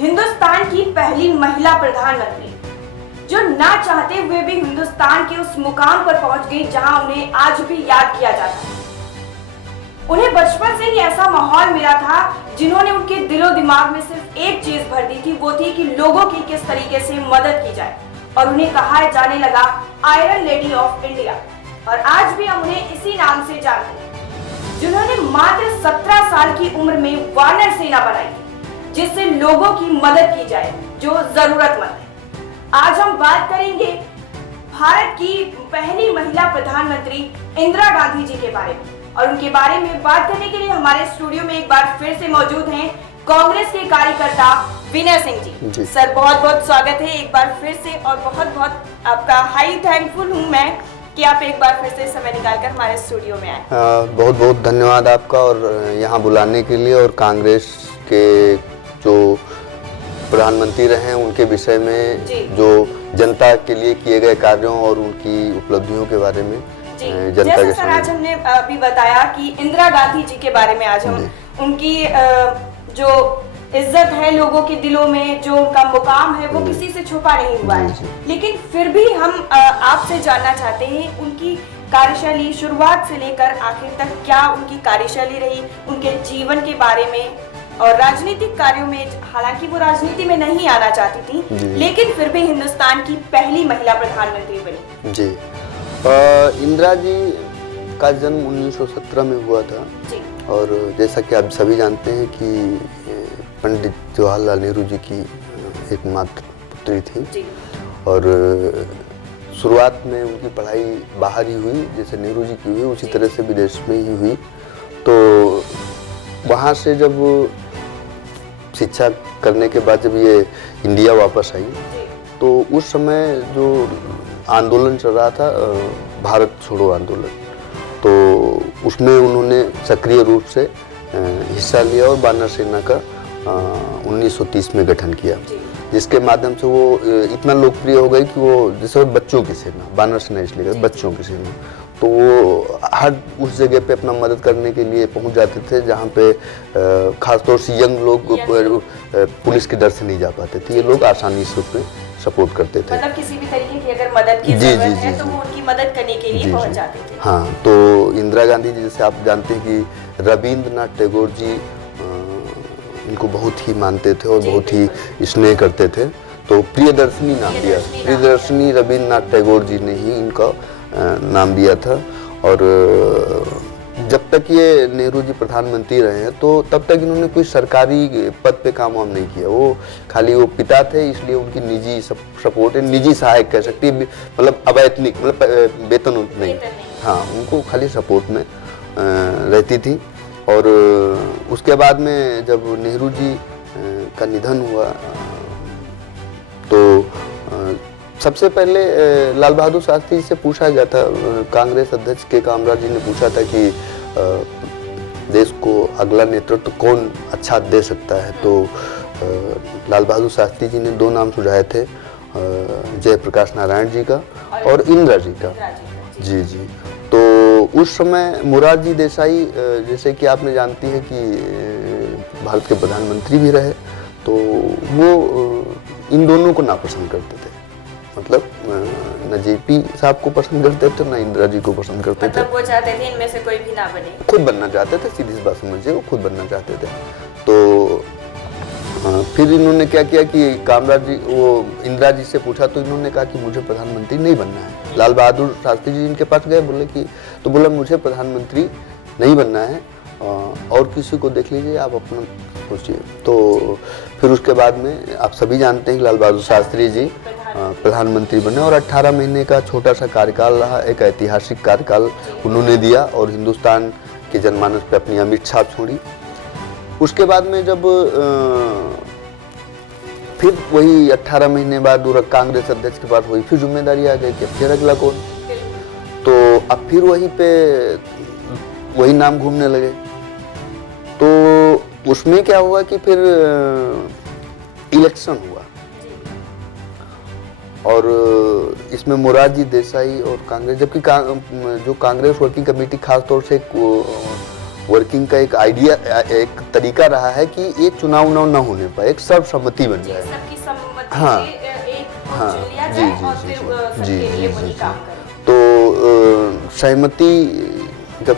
हिंदुस्तान की पहली महिला प्रधानमंत्री, जो ना चाहते हुए भी हिंदुस्तान के उस मुकाम पर पहुंच गई जहां उन्हें आज भी याद किया जाता है। उन्हें बचपन से ही ऐसा माहौल मिला था जिन्होंने उनके दिलो दिमाग में सिर्फ एक चीज भर दी थी, वो थी कि लोगों की किस तरीके से मदद की जाए, और उन्हें कहा जाने लगा आयरन लेडी ऑफ इंडिया। और आज भी हम उन्हें इसी नाम से जानते हैं, जिन्होंने मात्र 17 साल की उम्र में वानर सेना बनाई थी, जिससे लोगों की मदद की जाए जो जरूरतमंद है। आज हम बात करेंगे भारत की पहली महिला प्रधानमंत्री इंदिरा गांधी जी के बारे में, और उनके बारे में बात करने के लिए हमारे स्टूडियो में एक बार फिर से मौजूद हैं कांग्रेस के कार्यकर्ता विनय सिंह जी। सर, बहुत बहुत स्वागत है एक बार फिर से, और बहुत बहुत आपका हाई थैंकफुल हूं मैं कि आप एक बार फिर से समय निकालकर हमारे स्टूडियो में आए। बहुत बहुत धन्यवाद आपका, और यहाँ बुलाने के लिए, और कांग्रेस के जो प्रधानमंत्री रहे हैं उनके विषय में, जो जनता के लिए किए गए कार्यों और उनकी उपलब्धियों के बारे में जनता के सर, आज हमने अभी बताया कि इंदिरा गांधी जी के बारे में आज हम उनकी जो इज्जत है लोगों के दिलों में, जो उनका मुकाम है वो किसी से छुपा नहीं हुआ है। लेकिन फिर भी हम आपसे जानना चाहते हैं उनकी कार्यशैली शुरुआत से लेकर आखिर तक, क्या उनकी कार्यशैली रही, उनके जीवन के बारे में, और राजनीतिक कार्यों में। हालांकि वो राजनीति में नहीं आना चाहती थी, लेकिन फिर भी हिंदुस्तान की पहली महिला प्रधानमंत्री बनी। जी, इंदिरा जी का जन्म 1917 में हुआ था जी। और जैसा कि आप सभी जानते हैं कि पंडित जवाहरलाल नेहरू जी की एकमात्र पुत्री थी जी। और शुरुआत में उनकी पढ़ाई बाहर ही हुई, जैसे नेहरू जी की हुई उसी तरह से विदेश में ही हुई। तो वहाँ से जब शिक्षा करने के बाद जब ये इंडिया वापस आई, तो उस समय जो आंदोलन चल रहा था भारत छोड़ो आंदोलन, तो उसमें उन्होंने सक्रिय रूप से हिस्सा लिया और वानर सेना का 1930 में गठन किया, जिसके माध्यम से वो इतना लोकप्रिय हो गई कि वो जैसे बच्चों की सेना, वानर सेना इसलिए बच्चों की सेना, तो वो हर उस जगह पे अपना मदद करने के लिए पहुंच जाते थे जहाँ पे खासतौर से यंग लोग पुलिस के डर से नहीं जा पाते थे। ये लोग आसानी से उसमें सपोर्ट करते थे, मतलब किसी भी तरीके की अगर मदद की जरूरत है तो वो उनकी मदद करने के लिए पहुंच जाते थे। हाँ, तो इंदिरा गांधी जी, जैसे आप जानते हैं कि रविंद्रनाथ टैगोर जी इनको बहुत ही मानते थे और बहुत ही स्नेह करते थे, तो प्रियदर्शनी नाम दिया। प्रियदर्शनी रविंद्रनाथ टैगोर जी ने ही इनका नाम दिया था। और जब तक ये नेहरू जी प्रधानमंत्री रहे हैं तो तब तक इन्होंने कोई सरकारी पद पे काम वाम नहीं किया। वो खाली वो पिता थे, इसलिए उनकी निजी सपोर्ट, निजी सहायक कह सकती है, मतलब अवैतनिक, मतलब वेतन नहीं, हाँ, उनको खाली सपोर्ट में रहती थी। और उसके बाद में जब नेहरू जी का निधन हुआ तो सबसे पहले लाल बहादुर शास्त्री जी से पूछा गया था, कांग्रेस अध्यक्ष के कामराज जी ने पूछा था कि देश को अगला नेतृत्व कौन अच्छा दे सकता है, तो लाल बहादुर शास्त्री जी ने 2 नाम सुझाए थे, जयप्रकाश नारायण जी का और इंदिरा जी का। जी जी। तो उस समय मोरारजी देसाई, जैसे कि आपने जानती है कि भारत के प्रधानमंत्री भी रहे, तो वो इन दोनों को नापसंद करते थे। मतलब न जेपी साहब को पसंद करते थे, न इंदिरा जी को पसंद करते थे। वो चाहते थे इनमें से कोई भी ना बने, खुद बनना चाहते थे, सीधी सी बात समझिए, वो खुद बनना चाहते थे। तो फिर इन्होंने क्या किया कि कामराज जी, वो इंदिरा जी से पूछा, तो इन्होंने कहा कि मुझे प्रधानमंत्री नहीं बनना है। लाल बहादुर शास्त्री जी इनके पास गए, बोले कि, तो बोला मुझे प्रधानमंत्री नहीं बनना है, और किसी को देख लीजिए, आप अपना सोचिए। तो फिर उसके बाद में आप सभी जानते हैं कि लाल बहादुर शास्त्री जी प्रधानमंत्री बने, और 18 महीने का छोटा सा कार्यकाल रहा, एक ऐतिहासिक कार्यकाल उन्होंने दिया और हिंदुस्तान के जनमानस पे अपनी अमिट छाप छोड़ी। उसके बाद में जब फिर वही 18 महीने बाद कांग्रेस अध्यक्ष के पास वही फिर जिम्मेदारी आ गई कि फिर अगला कौन, तो अब फिर वहीं पे वही नाम घूमने लगे। तो उसमें क्या हुआ कि फिर इलेक्शन हुआ, और इसमें मोरारजी देसाई और कांग्रेस, जबकि जो कांग्रेस वर्किंग कमेटी खासतौर से वर्किंग का एक आइडिया, एक तरीका रहा है कि ये चुनाव न होने पाए, एक सर्वसम्मति बन जाए। सबकी सम्मति हाँ, से एक को हाँ, चुन लिया जी, जाए जी, और जी, फिर जी, सबके जी, लिए जी, वही जी। काम करे। तो सहमति जब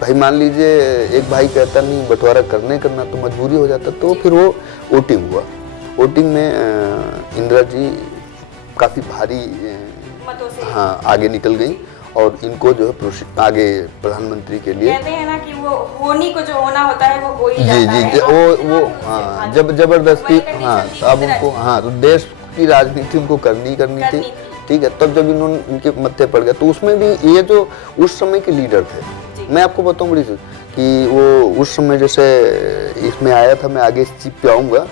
भाई मान लीजिए एक भाई कहता नहीं बंटवारा करना तो मजबूरी हो जाता, तो फिर वो वोटिंग हुआ। वोटिंग में इंदिरा जी काफ़ी भारी मतों से हाँ आगे निकल गई और इनको जो है आगे प्रधानमंत्री के लिए, कहते हैं ना कि वो होनी को जो होना होता है वो हो ही जी जाता जी है। जी, और वो उससे हाँ भाग जब जबरदस्ती, वही condition हाँ थी तो अब इंदिरा उनको, जी। हाँ तो देश की राजनीति उनको करनी थी, ठीक है। तब जब इन्होंने इनके मत्थे पड़ गया, तो उसमें भी ये जो उस समय के लीडर थे, मैं आपको बताऊं बड़ी चीज़ कि वो उस समय जैसे इसमें आया था, मैं आगे इस चीज पे आऊँगा,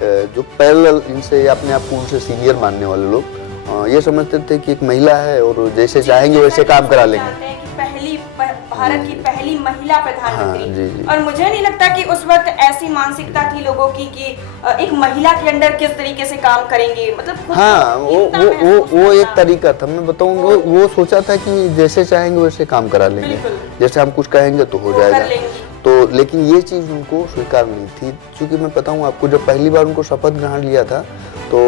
जो पैरेलल इनसे अपने आप को उनसे सीनियर मानने वाले लोग ये समझते थे कि एक महिला है और जैसे चाहेंगे वैसे काम करा लेंगे। भारत की पहली महिला प्रधानमंत्री। हाँ, जी, जी। और मुझे नहीं लगता कि उस वक्त ऐसी मानसिकता थी लोगों की कि एक महिला के अंडर किस तरीके से काम करेंगे, मतलब खुद हाँ को वो हीनता वो वो महसूस वो एक करना। तरीका था, मैं बताऊँ वो सोचा था कि जैसे चाहेंगे वैसे काम करा लेंगे, बिल्कुल। जैसे हम कुछ कहेंगे तो हो वो कर जाएगा। लेंगी। तो लेकिन ये चीज़ उनको स्वीकार नहीं थी, क्योंकि मैं बताऊँ आपको, जब पहली बार उनको शपथ ग्रहण लिया था तो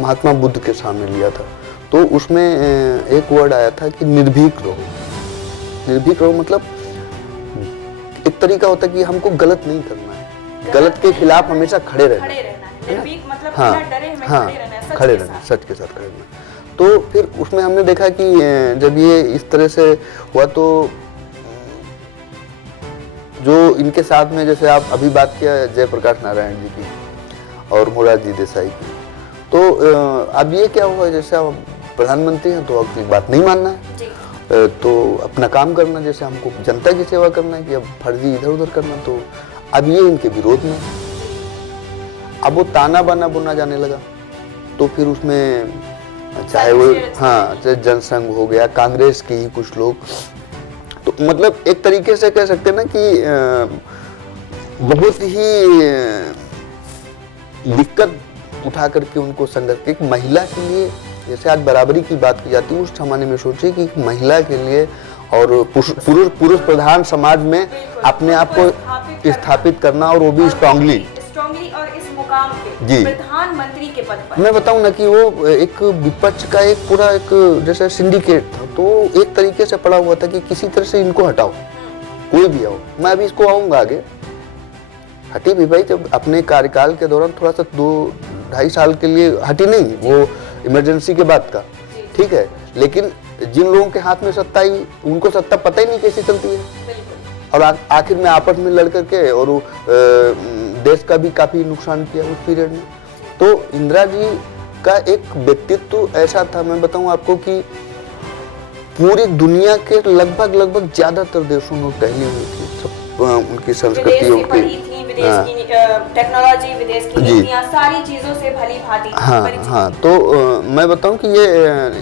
महात्मा बुद्ध के सामने लिया था, तो उसमें एक वर्ड आया था कि निर्भीक रहो। निर्भीक रहो मतलब एक तरीका होता है कि हमको गलत नहीं करना है, गलत के खिलाफ हमेशा खड़े रहना है। निर्भीक मतलब हाँ, बिना डरे हमें हाँ, खड़े रहना है, सच खड़े के रहना, साथ। सच के साथ खड़े रहना। तो फिर उसमें हमने देखा कि जब ये इस तरह से हुआ, तो जो इनके साथ में, जैसे आप अभी बात किया जयप्रकाश नारायण जी की और मोरारजी देसाई की, तो अब ये क्या हुआ, जैसे आप प्रधानमंत्री हैं तो आपकी बात नहीं मानना है, जी। तो अपना काम करना, जैसे हमको जनता की सेवा करना है, कि अब फर्जी इधर उधर करना, तो अब ये इनके विरोध में, अब वो ताना बाना बुना जाने लगा। तो फिर उसमें चाहे वो, हाँ चाहे जनसंघ हो गया, कांग्रेस के ही कुछ लोग, तो मतलब एक तरीके से कह सकते हैं ना कि बहुत ही दिक्कत उठा करके उनको संघर्ष, एक महिला के लिए, जैसे आज बराबरी की बात की जाती है, उस जमाने में सोचिए कि एक महिला के लिए और पुरुष प्रधान समाज में अपने आप को स्थापित करना, और वो भी स्ट्रांगली और इस मुकाम पे, जी, प्रधानमंत्री के पद पर। मैं बताऊं ना कि वो एक विपक्ष का एक पूरा एक जैसे सिंडिकेट था, तो एक तरीके से पड़ा हुआ था कि किसी तरह से इनको हटाओ, कोई भी आओ। मैं अभी इसको आऊंगा आगे, हटी भी भाई, जब अपने कार्यकाल के दौरान थोड़ा सा 2-2.5 साल के लिए हटी नहीं, वो इमरजेंसी के बाद का, ठीक है, लेकिन जिन लोगों के हाथ में सत्ता आई, उनको सत्ता पता ही नहीं कैसे चलती है, और आखिर में आपस में लड़ करके और देश का भी काफी नुकसान किया उस पीरियड में। तो इंदिरा जी का एक व्यक्तित्व ऐसा था, मैं बताऊं आपको, कि पूरी दुनिया के लगभग ज्यादातर देशों में टहली हुई थी, सब उनकी संस्कृति, उनकी टेक्नोलॉजी, विदेश की नीतियां, सारी चीजों से भली भांति परिचित। हाँ तो मैं बताऊं कि ये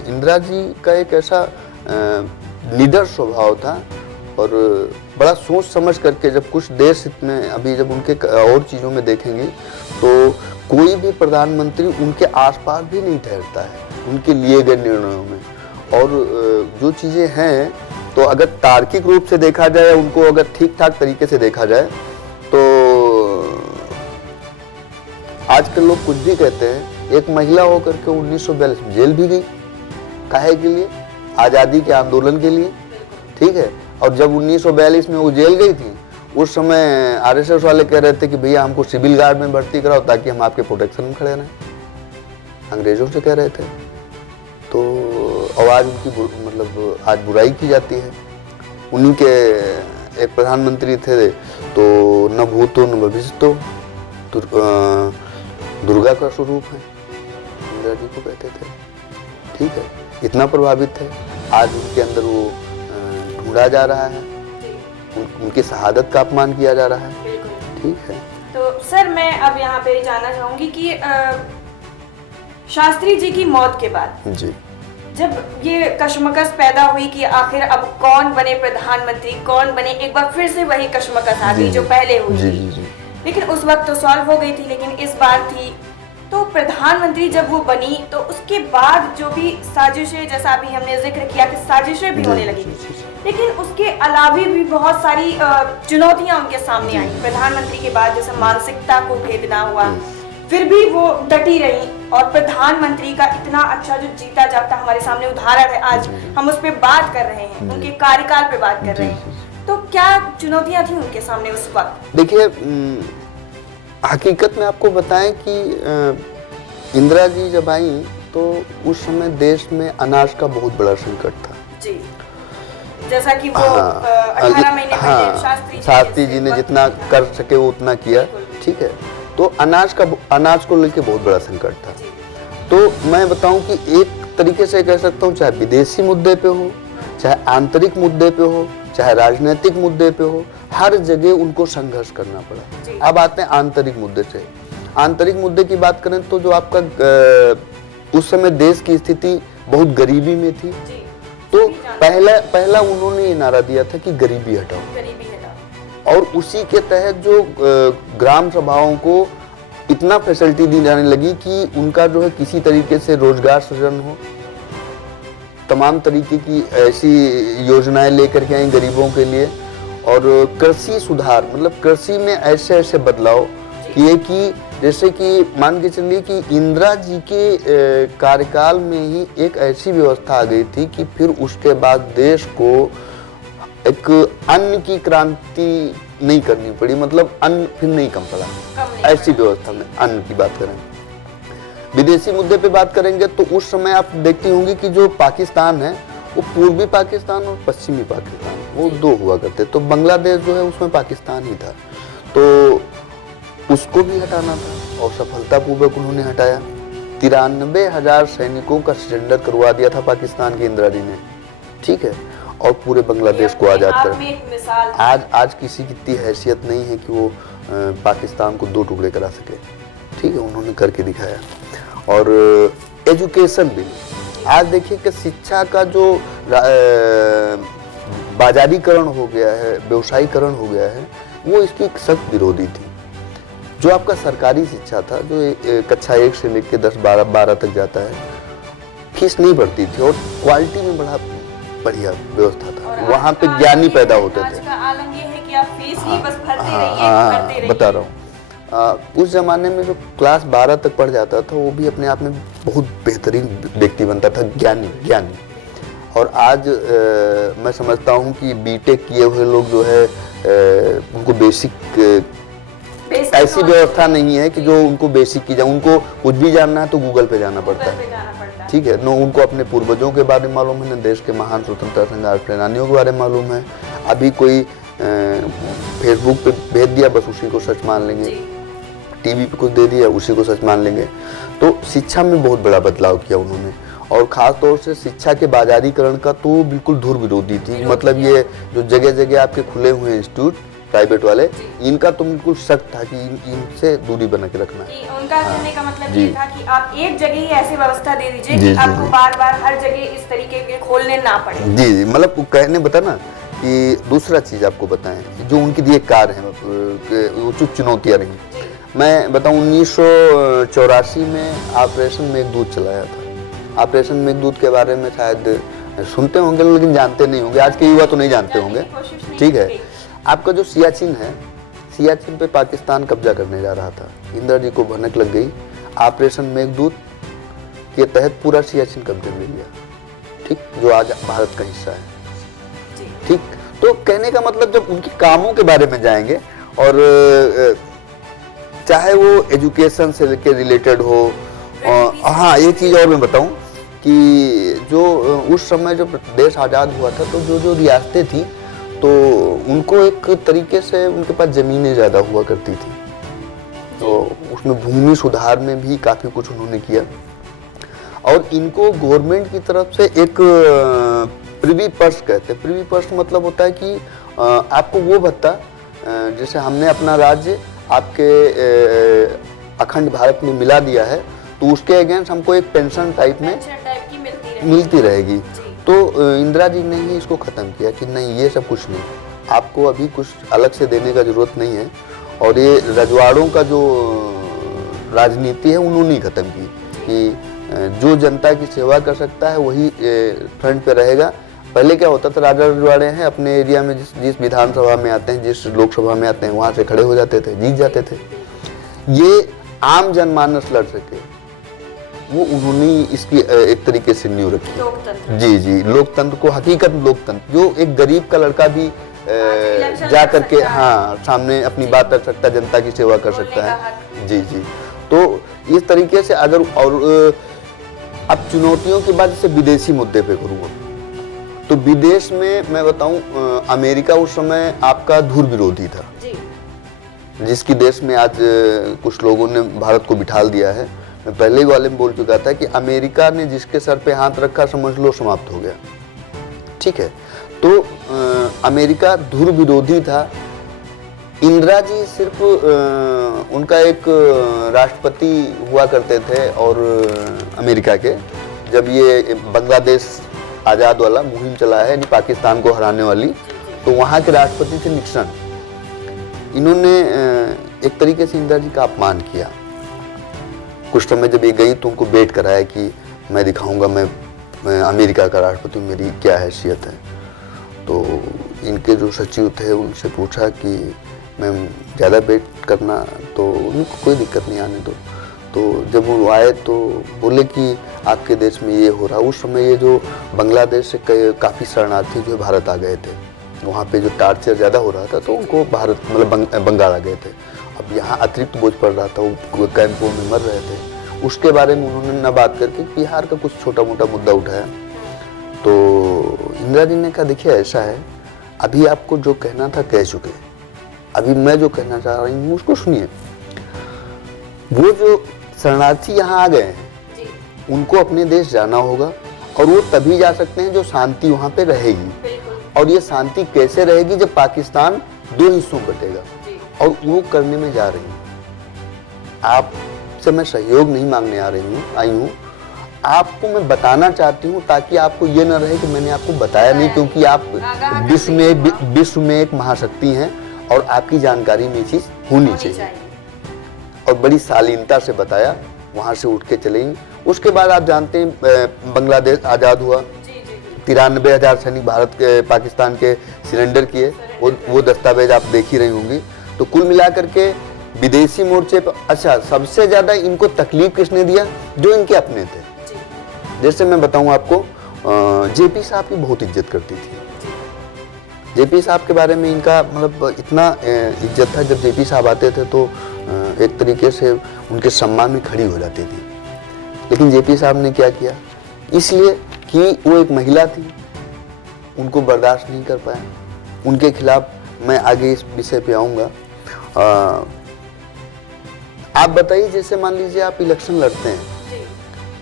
इंदिरा जी का एक ऐसा निडर स्वभाव था, और बड़ा सोच समझ करके, जब कुछ देश इतने अभी जब उनके और चीज़ों में देखेंगे, तो कोई भी प्रधानमंत्री उनके आसपास भी नहीं ठहरता है उनके लिए गए निर्णयों में। और जो चीज़ें हैं, तो अगर तार्किक रूप से देखा जाए, उनको अगर ठीक ठाक तरीके से देखा जाए, तो आजकल लोग कुछ भी कहते हैं, एक महिला होकर के 1942 में जेल भी गई, काहे के लिए? आज़ादी के आंदोलन के लिए, ठीक है। और जब 1942 में वो जेल गई थी, उस समय आरएसएस वाले कह रहे थे कि भैया हमको सिविल गार्ड में भर्ती कराओ ताकि हम आपके प्रोटेक्शन में खड़े रहें, अंग्रेजों से कह रहे थे। तो आवाज़ उनकी मतलब आज बुराई की जाती है। उन्हीं के एक प्रधानमंत्री थे, तो न भूतो न भविष्यतो, दुर्गा का स्वरूप है, इंदिरा जी को कहते थे, ठीक है। इतना प्रभावित है, आज उनके अंदर वो ढूंढा जा रहा है, उनकी शहादत का अपमान किया जा रहा है, ठीक है। तो सर मैं अब यहाँ पे जानना चाहूंगी कि शास्त्री जी की मौत के बाद जी, जब ये कशमकश पैदा हुई कि आखिर अब कौन बने प्रधानमंत्री, कौन बने, एक बार फिर से वही कशमकश आ गई जो पहले हुई थी। लेकिन उस वक्त तो सॉल्व हो गई थी, लेकिन इस बार थी। तो प्रधानमंत्री जब वो बनी, तो उसके बाद जो भी साजिशें, जैसा अभी हमने जिक्र किया कि साजिशें भी होने लगी, लेकिन उसके अलावा भी बहुत सारी चुनौतियां उनके सामने आई। प्रधानमंत्री के बाद जैसे मानसिकता को भेदना हुआ, फिर भी वो डटी रही और प्रधानमंत्री का इतना अच्छा जो जीता जागता हमारे सामने उदाहरण है, आज हम उस पर बात कर रहे हैं, उनके कार्यकाल पे बात कर रहे हैं। तो क्या चुनौतियां थी उनके सामने उस वक्त? देखिए, हकीकत में आपको बताएं कि इंदिरा जी जब आई तो उस समय देश में अनाज का बहुत बड़ा संकट था जी। जैसा कि वो 18 महीने पहले शास्त्री जी ने जितना कर सके वो उतना किया, ठीक है। तो अनाज को लेके बहुत बड़ा संकट था। तो मैं बताऊं कि एक तरीके से कह सकता हूं, चाहे विदेशी मुद्दे पे हो, चाहे आंतरिक मुद्दे पे हो, चाहे राजनीतिक मुद्दे पे हो, हर जगह उनको संघर्ष करना पड़ा। अब आते हैं आंतरिक मुद्दे से। आंतरिक मुद्दे की बात करें तो जो आपका उस समय देश की स्थिति बहुत गरीबी में थी, तो पहला उन्होंने ये नारा दिया था कि गरीबी हटाओ, और उसी के तहत जो ग्राम सभाओं को इतना फैसिलिटी दी जाने लगी कि उनका जो है किसी तरीके से रोजगार सृजन हो, तमाम तरीके की ऐसी योजनाएं लेकर के आई गरीबों के लिए। और कृषि सुधार, मतलब कृषि में ऐसे ऐसे बदलाव किए कि जैसे कि मान के चलिए कि इंदिरा जी के कार्यकाल में ही एक ऐसी व्यवस्था आ गई थी कि फिर उसके बाद देश को एक अन्न की क्रांति नहीं करनी पड़ी, मतलब अन्न फिर नहीं कम पड़ा। ऐसी व्यवस्था में अन्न की बात करें। विदेशी मुद्दे पे बात करेंगे तो उस समय आप देखती होंगी कि जो पाकिस्तान है वो पूर्वी पाकिस्तान और पश्चिमी पाकिस्तान, वो दो हुआ करते। तो बांग्लादेश जो है उसमें पाकिस्तान ही था, तो उसको भी हटाना था और सफलतापूर्वक उन्होंने हटाया। 93,000 सैनिकों का सरेंडर करवा दिया था पाकिस्तान की इंदिरा जी ने, ठीक है, और पूरे बांग्लादेश को आजाद कर। आज किसी की इतनी हैसियत नहीं है कि वो पाकिस्तान को 2 टुकड़े करा सके, ठीक है, उन्होंने करके दिखाया। और एजुकेशन भी आज देखिए कि शिक्षा का जो बाजारीकरण हो गया है, व्यवसायीकरण हो गया है, वो इसकी सख्त विरोधी थी। जो आपका सरकारी शिक्षा था, जो कक्षा 1 से लेकर 10-12 तक जाता है, फीस नहीं बढ़ती थी और क्वालिटी में बड़ा बढ़िया व्यवस्था था, वहाँ पे ज्ञानी पैदा होते थे। आज का आलम ये है कि आप फीस ही बस भरते रहिए। बता रहा हूँ, उस जमाने में जो क्लास 12 तक पढ़ जाता था वो भी अपने आप में बहुत बेहतरीन व्यक्ति बनता था, ज्ञानी। और आज मैं समझता हूँ कि बीटेक किए हुए लोग जो है उनको बेसिक ऐसी व्यवस्था नहीं है कि जो उनको बेसिक की जाए। उनको कुछ भी जानना है तो गूगल पे जाना पड़ता है, ठीक है। न उनको अपने पूर्वजों के बारे में मालूम है, न देश के महान स्वतंत्रता संग्राम सेनानियों के बारे में मालूम है। अभी कोई फेसबुक पे भेज दिया, बस उसी को सच मान लेंगे, टीवी पे कुछ दे दिया उसी को सच मान लेंगे। तो शिक्षा में बहुत बड़ा बदलाव किया उन्होंने, और खास तौर से शिक्षा के बाजारीकरण का तो बिल्कुल धुर विरोधी थी। मतलब ये जो जगह जगह आपके खुले हुए इंस्टीट्यूट प्राइवेट वाले, इनका तो बिल्कुल सख्त था कि इनसे दूरी बना के रखना है। उनका कहने का मतलब ये था कि आप एक जगह ही ऐसी व्यवस्था दे दीजिए कि आपको बार-बार हर जगह इस तरीके के खोलने ना पड़े। जी, मतलब कहने बता ना कि दूसरा चीज आपको बताएं जो उनके लिए कार्य है, वो चुनौतियां रही। मैं बताऊं 1984 में ऑपरेशन मेघदूत चलाया था। ऑपरेशन मेघदूत के बारे में शायद सुनते होंगे लेकिन जानते नहीं होंगे, आज के युवा तो नहीं जानते होंगे, ठीक है। आपका जो सियाचिन है, सियाचिन पे पाकिस्तान कब्जा करने जा रहा था, इंदिरा जी को भनक लग गई, ऑपरेशन मेघदूत के तहत पूरा सियाचिन कब्जे में लिया, ठीक, जो आज भारत का हिस्सा है, ठीक। तो कहने का मतलब जब उनके कामों के बारे में जाएंगे, और चाहे वो एजुकेशन से लेकर रिलेटेड हो, हाँ एक चीज़ और मैं बताऊं कि जो उस समय जब देश आज़ाद हुआ था तो जो रियासतें थी तो उनको एक तरीके से उनके पास ज़मीनें ज़्यादा हुआ करती थी, तो उसमें भूमि सुधार में भी काफ़ी कुछ उन्होंने किया। और इनको गवर्नमेंट की तरफ से एक प्रिवी पर्स कहते हैं। प्रिवी पर्स मतलब होता है कि आपको वो भत्ता, जैसे हमने अपना राज्य आपके अखंड भारत में मिला दिया है तो उसके अगेंस्ट हमको एक पेंशन टाइप में मिलती रहेगी। तो इंदिरा जी ने ही इसको ख़त्म किया कि नहीं, ये सब कुछ नहीं, आपको अभी कुछ अलग से देने का ज़रूरत नहीं है। और ये रजवाड़ों का जो राजनीति है उन्होंने ख़त्म की कि जो जनता की सेवा कर सकता है वही फ्रंट पे रहेगा, पहले क्या होता था, राजा रजवाड़े हैं अपने एरिया में जिस विधानसभा में आते हैं, जिस लोकसभा में आते हैं, वहां से खड़े हो जाते थे, जीत जाते थे। ये आम जनमानस लड़ सके, वो उन्होंने इसकी एक तरीके से नींव रखी। लोकतंत्र, जी, लोकतंत्र को, हकीकत लोकतंत्र, जो एक गरीब का लड़का भी जा करके सामने अपनी बात रख सकता है, जनता की सेवा कर सकता है। जी। तो इस तरीके से अगर, और अब चुनौतियों के बाद जैसे विदेशी मुद्दे पे करूँगा, तो विदेश में मैं बताऊं, अमेरिका उस समय आपका धुर विरोधी था, जिसकी देश में आज कुछ लोगों ने भारत को बिठाल दिया है। मैं पहले ही वाले में बोल चुका था कि अमेरिका ने जिसके सर पे हाथ रखा, समझ लो समाप्त हो गया। ठीक है, तो अमेरिका धुर विरोधी था। इंदिरा जी सिर्फ उनका एक राष्ट्रपति हुआ करते थे, और अमेरिका के, जब ये बांग्लादेश आज़ाद वाला मुहिम चला है, यानी पाकिस्तान को हराने वाली, तो वहाँ के राष्ट्रपति थे निक्सन। इन्होंने एक तरीके से इंदिरा जी का अपमान किया। कुछ समय जब ये गई तो उनको वेट कराया कि मैं दिखाऊंगा, मैं अमेरिका का राष्ट्रपति, मेरी क्या हैसियत है। तो इनके जो सचिव थे उनसे पूछा कि मैम ज़्यादा वेट करना, तो उनको कोई दिक्कत नहीं, आने दो। तो जब वो आए तो बोले कि आपके देश में ये हो रहा। उस समय ये जो बांग्लादेश से काफ़ी शरणार्थी जो भारत आ गए थे, वहाँ पे जो टार्चर ज़्यादा हो रहा था, तो उनको भारत मतलब बंगाल आ गए थे। अब यहाँ अतिरिक्त बोझ पड़ रहा था, वो कैंपों में मर रहे थे। उसके बारे में उन्होंने न बात करके बिहार का कुछ छोटा मोटा मुद्दा उठाया। तो इंदिरा जी ने कहा, देखिए ऐसा है, अभी आपको जो कहना था कह चुके, अभी मैं जो कहना चाह रही हूँ उसको सुनिए। वो जो शरणार्थी यहाँ आ गए हैं, उनको अपने देश जाना होगा, और वो तभी जा सकते हैं जो शांति वहाँ पे रहेगी। और ये शांति कैसे रहेगी, जब पाकिस्तान दो हिस्सों बटेगा, और वो करने में जा रही हूँ। आपसे मैं सहयोग नहीं मांगने आई हूँ, आपको मैं बताना चाहती हूँ, ताकि आपको ये न रहे कि मैंने आपको बताया नहीं, क्योंकि आप विश्व में एक महाशक्ति हैं, और आपकी जानकारी में ये चीज़ होनी चाहिए। और बड़ी शालीनता से बताया, वहाँ से उठ के चलेंगे। उसके बाद आप जानते हैं बांग्लादेश आज़ाद हुआ, 93,000 सैनिक भारत के पाकिस्तान के सिलेंडर किए, वो दस्तावेज आप देख ही रही होंगी। तो कुल मिलाकर के विदेशी मोर्चे पर, अच्छा सबसे ज़्यादा इनको तकलीफ किसने दिया, जो इनके अपने थे। जैसे मैं बताऊं आपको, जेपी साहब की बहुत इज्जत करती थी। जेपी साहब के बारे में इनका मतलब इतना इज्जत था, जब जेपी साहब आते थे तो एक तरीके से उनके सम्मान में खड़ी हो जाती थी। लेकिन जेपी साहब ने क्या किया, इसलिए कि वो एक महिला थी, उनको बर्दाश्त नहीं कर पाया। उनके खिलाफ मैं आगे इस विषय पे आऊँगा। आप बताइए, जैसे मान लीजिए आप इलेक्शन लड़ते हैं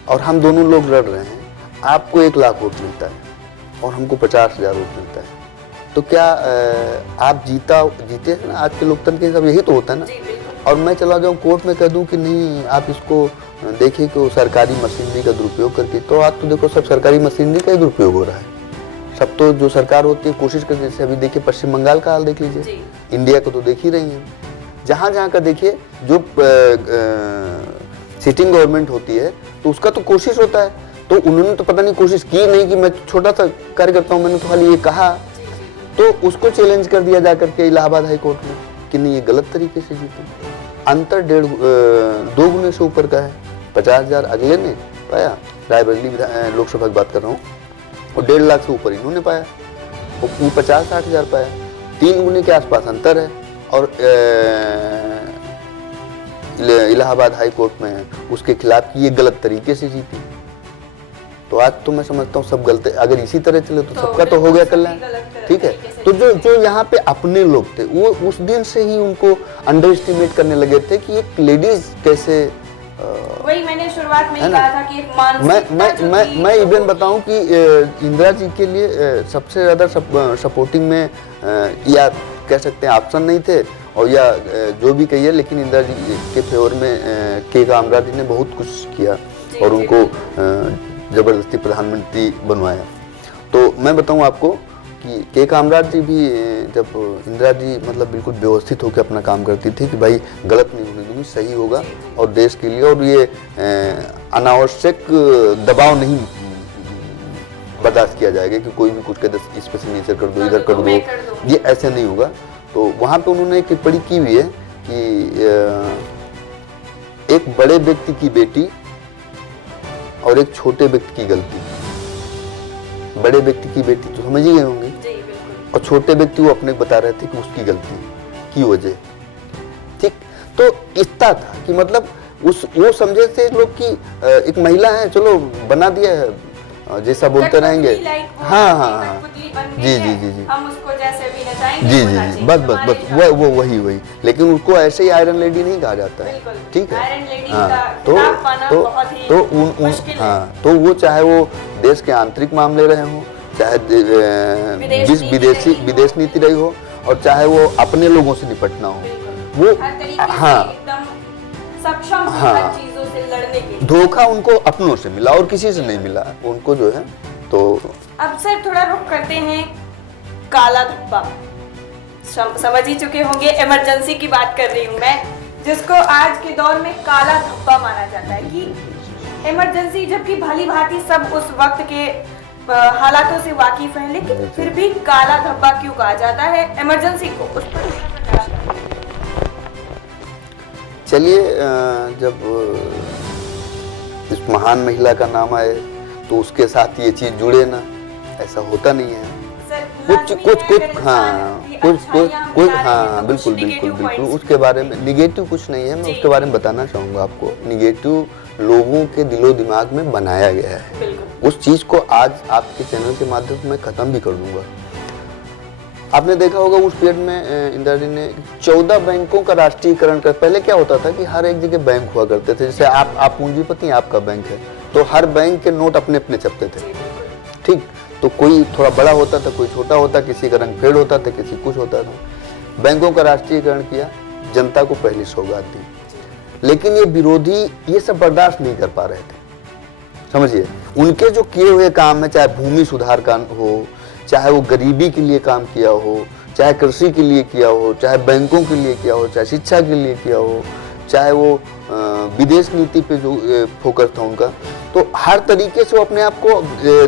और हम दोनों लोग लड़ रहे हैं, आपको 1 लाख वोट मिलता है और हमको 50,000 वोट मिलता है, तो क्या आप जीते हैं ना? आज के लोकतंत्र के हिसाब यही तो होता है ना। और मैं चला जाऊँ कोर्ट में कह दूँ कि नहीं, आप इसको देखिए कि वो सरकारी मशीनरी का दुरुपयोग करके, तो आज तो देखो सब सरकारी मशीनरी का ही दुरुपयोग हो रहा है। सब तो जो सरकार होती है कोशिश करती है, जैसे अभी देखिए पश्चिम बंगाल का हाल देख लीजिए, इंडिया को तो देख ही रही है। जहाँ का देखिए, जो सिटिंग गवर्नमेंट होती है तो उसका तो कोशिश होता है, तो उन्होंने तो पता नहीं कोशिश की नहीं, कि मैं छोटा सा कार्यकर्ता हूँ, मैंने तो खाली ये कहा, तो उसको चैलेंज कर दिया जा करके इलाहाबाद हाई कोर्ट में कि नहीं, ये गलत तरीके से जीते। अंतर 2 गुने से ऊपर का है। 50,000 अगले ने पाया, रायबरेली लोकसभा की बात कर रहा हूँ, और 1.5 लाख से ऊपर इन्होंने पाया, वो 50-60 हज़ार पाया। 3 गुने के आसपास अंतर है। और इलाहाबाद हाई कोर्ट में उसके खिलाफ ये गलत तरीके से जीती। तो आज तो मैं समझता हूँ सब गलत, अगर इसी तरह चले तो सबका तो हो गया कल्याण। ठीक है, तो जो यहाँ पे अपने लोग थे, वो उस दिन से ही उनको अंडर एस्टिमेट करने लगे थे कि एक लेडीज कैसे, वही मैंने शुरुआत में ही कहा था कि एक मानसिकता मैं इवन बताऊं कि इंदिरा जी के लिए सबसे ज़्यादा सपोर्टिंग में या कह सकते हैं ऑप्शन नहीं थे, और या जो भी कहिए, लेकिन इंदिरा जी के फेवर में के कामराज जी ने बहुत कुछ किया और उनको ज़बरदस्ती प्रधानमंत्री बनवाया। तो मैं बताऊं आपको कि के कामराज जी भी, जब इंदिरा जी मतलब बिल्कुल व्यवस्थित होकर अपना काम करती थी कि भाई गलत नहीं होने दूंगी, सही होगा और देश के लिए, और ये अनावश्यक दबाव नहीं बर्दाश्त किया जाएगा कि कोई भी कुछ कहते इस पे सिग्नेचर कर दो, इधर कर दो, मैं कर दूं। ये ऐसे नहीं होगा। तो वहाँ पे उन्होंने एक टिप्पणी की हुई है कि एक बड़े व्यक्ति की बेटी और एक छोटे व्यक्ति की गलती, बड़े व्यक्ति की बेटी तो समझ ही गए होंगे, जी बिल्कुल, और छोटे व्यक्ति वो अपने बता रहे थे कि उसकी गलती की वजह, ठीक। तो इतना था कि मतलब वो समझे थे लोग कि एक महिला है, चलो बना दिया है, जैसा बोलते रहेंगे, हाँ हाँ हाँ, जी जी जी जी, हम उसको जैसे भी नचाएंगे, जी जी जी, बस बस बस वो वही, लेकिन उसको ऐसे ही आयरन लेडी नहीं कहा जाता है, ठीक है। हाँ, तो वो चाहे वो देश के आंतरिक मामले रहे हों, चाहे विदेश नीति रही हो, और चाहे वो अपने लोगों से निपटना हो, वो हाँ सक्षम हाँ, चीजों से लड़ने के लिए। धोखा उनको अपनों से मिला और किसी से नहीं मिला उनको जो है। तो अब सर थोड़ा रुक करते हैं काला धब्बा, समझ ही चुके होंगे इमरजेंसी की बात कर रही हूँ मैं, जिसको आज के दौर में काला धब्बा माना जाता है कि इमरजेंसी, जबकि भली भांति सब उस वक्त के हालातों से वाकिफ हैं, लेकिन फिर भी काला धब्बा क्यों कहा जाता है इमरजेंसी को, उस पर चलिए, जब इस महान महिला का नाम आए तो उसके साथ ये चीज जुड़े ना, ऐसा होता नहीं है। कुछ हाँ, कुछ हाँ, बिल्कुल बिल्कुल बिल्कुल, उसके बारे में निगेटिव कुछ नहीं है, मैं उसके बारे में बताना चाहूँगा आपको। निगेटिव लोगों के दिलो दिमाग में बनाया गया है, उस चीज़ को आज आपके चैनल के माध्यम से मैं ख़त्म भी कर दूंगा। आपने देखा होगा उस पीरियड में इंदिरा जी ने 14 बैंकों का राष्ट्रीयकरण कर, पहले क्या होता था कि हर एक जगह बैंक हुआ करते थे, जैसे आप पूंजीपति हैं, आपका बैंक है, तो हर बैंक के नोट अपने अपने छपते थे, ठीक। तो कोई थोड़ा बड़ा होता था, कोई छोटा होता, किसी का रंग फेड होता था, किसी कुछ होता था। बैंकों का राष्ट्रीयकरण किया, जनता को पहली सौगात दी, लेकिन ये विरोधी ये सब बर्दाश्त नहीं कर पा रहे थे, समझिए। उनके जो किए हुए काम है, चाहे भूमि सुधार का हो, चाहे वो गरीबी के लिए काम किया हो, चाहे कृषि के लिए किया हो, चाहे बैंकों के लिए किया हो, चाहे शिक्षा के लिए किया हो, चाहे वो विदेश नीति पे जो फोकस था उनका, तो हर तरीके से वो अपने आप को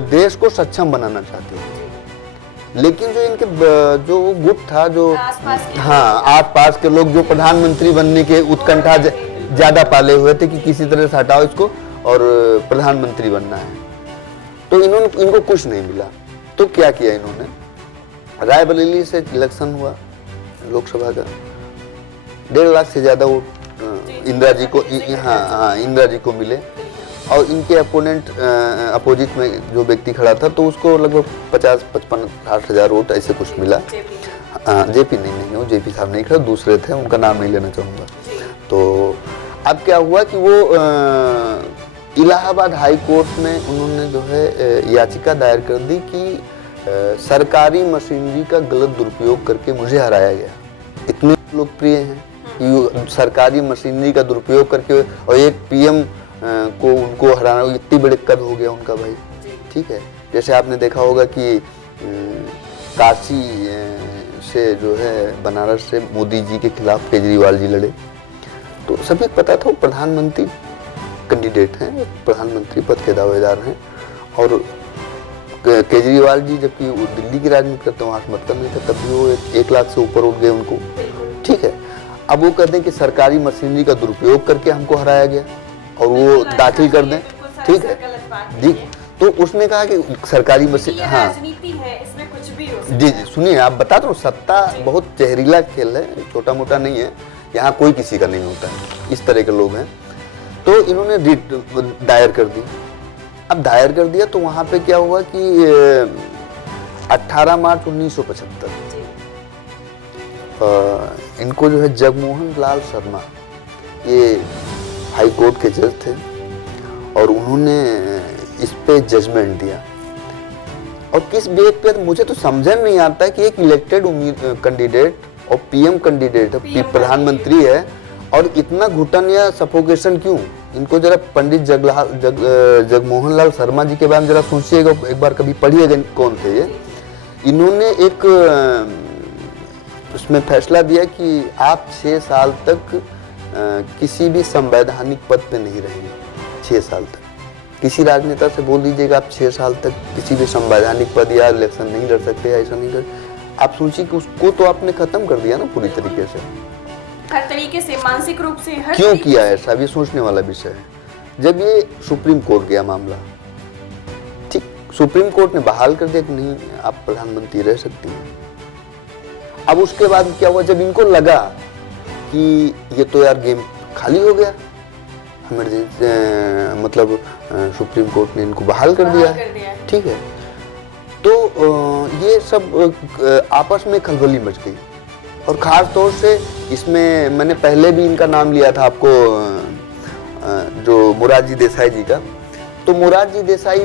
देश को सक्षम बनाना चाहते हैं। लेकिन जो इनके जो गुट था, जो हाँ आसपास के लोग जो प्रधानमंत्री बनने के उत्कंठा ज्यादा पाले हुए थे कि किसी तरह से हटाओ इसको और प्रधानमंत्री बनना है, तो इनको कुछ नहीं मिला। तो क्या किया इन्होंने, रायबरेली से इलेक्शन हुआ लोकसभा का, 1.5 लाख से ज्यादा वोट इंदिरा जी को, हाँ इंदिरा जी को मिले, और इनके अपोनेंट अपोजिट में जो व्यक्ति खड़ा था तो उसको लगभग 50-55-60 हज़ार वोट ऐसे कुछ मिला। जेपी नहीं, वो जेपी साहब नहीं खड़ा, दूसरे थे, उनका नाम नहीं लेना चाहूँगा। तो अब क्या हुआ कि वो इलाहाबाद हाई कोर्ट में उन्होंने जो है याचिका दायर कर दी कि सरकारी मशीनरी का गलत दुरुपयोग करके मुझे हराया गया। इतने लोकप्रिय हैं कि सरकारी मशीनरी का दुरुपयोग करके, और एक पीएम को उनको हराना, इतनी बड़े कद हो गया उनका भाई, ठीक है। जैसे आपने देखा होगा कि काशी से जो है बनारस से मोदी जी के खिलाफ केजरीवाल जी लड़े, तो सभी पता था वो प्रधानमंत्री कैंडिडेट हैं, प्रधानमंत्री पद के दावेदार हैं, और केजरीवाल जी जबकि वो दिल्ली की राजनीति करते वहाँ से मतलब नहीं था, तब भी वो 1 लाख से ऊपर उठ गए उनको, ठीक है। अब वो कहते हैं कि सरकारी मशीनरी का दुरुपयोग करके हमको हराया गया और वो दाखिल कर दें, ठीक है जी। तो उसने कहा कि सरकारी मशीन, हाँ इसमें कुछ भी हो जी जी, सुनिए आप बता दो, सत्ता बहुत जहरीला खेल है, छोटा मोटा नहीं है, यहाँ कोई किसी का नहीं होता है, इस तरह के लोग हैं। तो इन्होंने रिट दायर कर दी। अब दायर कर दिया तो वहाँ पे क्या हुआ कि 18 मार्च 1975 इनको जो है जगमोहन लाल शर्मा, ये हाई कोर्ट के जज थे, और उन्होंने इस पे जजमेंट दिया। और किस बेस पे, मुझे तो समझ नहीं आता है कि एक इलेक्टेड कैंडिडेट और पीएम कैंडिडेट है, प्रधानमंत्री है, और इतना घुटन या सफोकेशन क्यों? इनको जरा पंडित जगमोहन लाल शर्मा जी के बारे में जरा सोचिएगा, एक बार कभी पढ़िएगा कौन थे ये। इन्होंने एक उसमें फैसला दिया कि आप 6 साल तक किसी भी संवैधानिक पद पे नहीं रहेंगे, 6 साल तक, किसी राजनेता से बोल दीजिएगा आप 6 साल तक किसी भी संवैधानिक पद या इलेक्शन नहीं लड़ सकते, ऐसा नहीं कर, आप सोचिए कि उसको तो आपने खत्म कर दिया ना पूरी तरीके से। हर तरीके से, मानसिक रूप से, हर क्यों किया ऐसा, ये सोचने वाला विषय है। जब ये सुप्रीम कोर्ट गया मामला, ठीक, सुप्रीम कोर्ट ने बहाल कर दिया कि नहीं आप प्रधानमंत्री रह सकती हैं। अब उसके बाद क्या हुआ, जब इनको लगा कि ये तो यार गेम खाली हो गया, मतलब सुप्रीम कोर्ट ने इनको बहाल कर दिया, ठीक है, तो ये सब आपस में खलबली मच गई। और ख़ास तौर से इसमें मैंने पहले भी इनका नाम लिया था आपको, जो मोरारजी देसाई जी का। तो मोरारजी देसाई,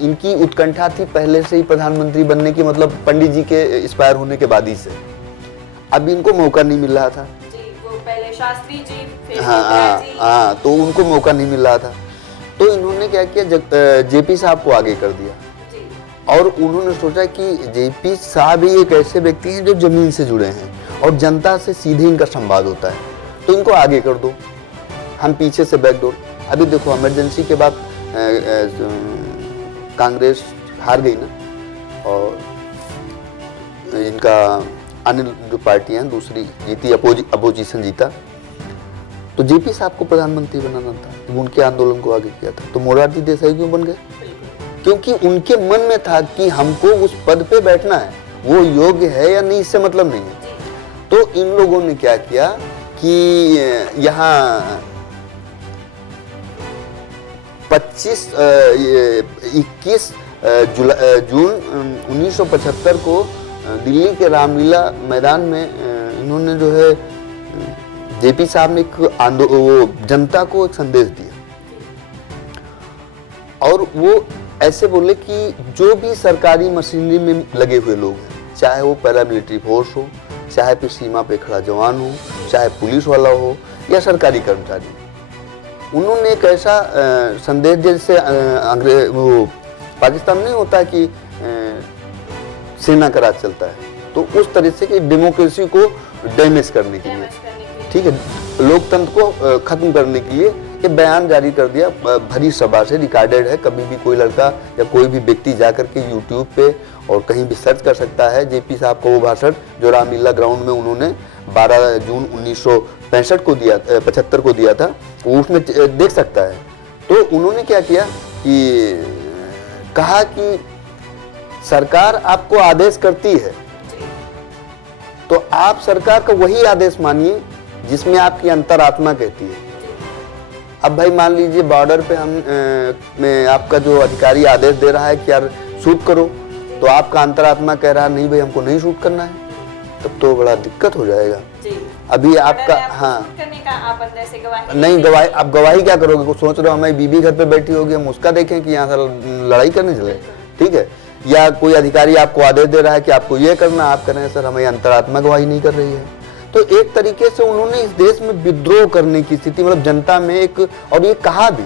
इनकी उत्कंठा थी पहले से ही प्रधानमंत्री बनने की, मतलब पंडित जी के एक्सपायर होने के बाद ही से। अब इनको मौका नहीं मिल रहा था जी, वो पहले शास्त्री जी, फिर हाँ, तो उनको मौका नहीं मिल रहा था। तो इन्होंने क्या किया, जेपी साहब को आगे कर दिया। और उन्होंने सोचा कि जेपी साहब ही एक ऐसे व्यक्ति हैं जो जमीन से जुड़े हैं और जनता से सीधे इनका संवाद होता है, तो इनको आगे कर दो, हम पीछे से बैकडोर। अभी देखो इमरजेंसी के बाद कांग्रेस हार गई ना, और इनका अन्य जो पार्टियां हैं दूसरी जीती, अपोजिशन जीता, तो जेपी साहब को प्रधानमंत्री बनाना था, तो उनके आंदोलन को आगे किया था। तो मोरारजी देसाई क्यों बन गए, क्योंकि उनके मन में था कि हमको उस पद पे बैठना है, वो योग्य है या नहीं इससे मतलब नहीं है। तो इन लोगों ने क्या किया कि यहाँ 21 जून 1975 को दिल्ली के रामलीला मैदान में इन्होंने जो है, जेपी साहब ने वो जनता को एक संदेश दिया, और वो ऐसे बोले कि जो भी सरकारी मशीनरी में लगे हुए लोग हैं, चाहे वो पैरामिलिट्री फोर्स हो, चाहे फिर सीमा पे खड़ा जवान हो, चाहे पुलिस वाला हो या सरकारी कर्मचारी, उन्होंने एक ऐसा संदेश, जैसे अंग्रेज वो पाकिस्तान नहीं होता कि सेना का राज चलता है, तो उस तरह से कि डेमोक्रेसी को डैमेज करने के लिए, ठीक है, लोकतंत्र को खत्म करने के लिए ये बयान जारी कर दिया। भरी सभा से रिकॉर्डेड है, कभी भी कोई लड़का या कोई भी व्यक्ति जाकर के यूट्यूब पे और कहीं भी सर्च कर सकता है जेपी साहब का वो भाषण जो रामलीला ग्राउंड में उन्होंने 12 जून 1965 को दिया, 75 को दिया था, वो उसमें देख सकता है। तो उन्होंने क्या किया कि कहा कि सरकार आपको आदेश करती है, तो आप सरकार का वही आदेश मानिए जिसमें आपकी अंतरात्मा कहती है। अब भाई मान लीजिए बॉर्डर पे में आपका जो अधिकारी आदेश दे रहा है कि यार शूट करो, तो आपका अंतरात्मा कह रहा है नहीं भाई हमको नहीं शूट करना है, तब तो बड़ा दिक्कत हो जाएगा। अभी आपका करने का आप अंदर से गवाही नहीं, गवाही आप गवाही क्या करोगे, कुछ सोच रहे हो हमारी बीबी घर पे बैठी होगी, हम उसका देखें कि यहाँ से लड़ाई करने चले, ठीक है, या कोई अधिकारी आपको आदेश दे रहा है कि आपको ये करना, आप कह रहे हैं सर हमारी अंतरात्मा गवाही नहीं कर रही है। तो एक तरीके से उन्होंने इस देश में विद्रोह करने की स्थिति, मतलब जनता में एक, और ये कहा भी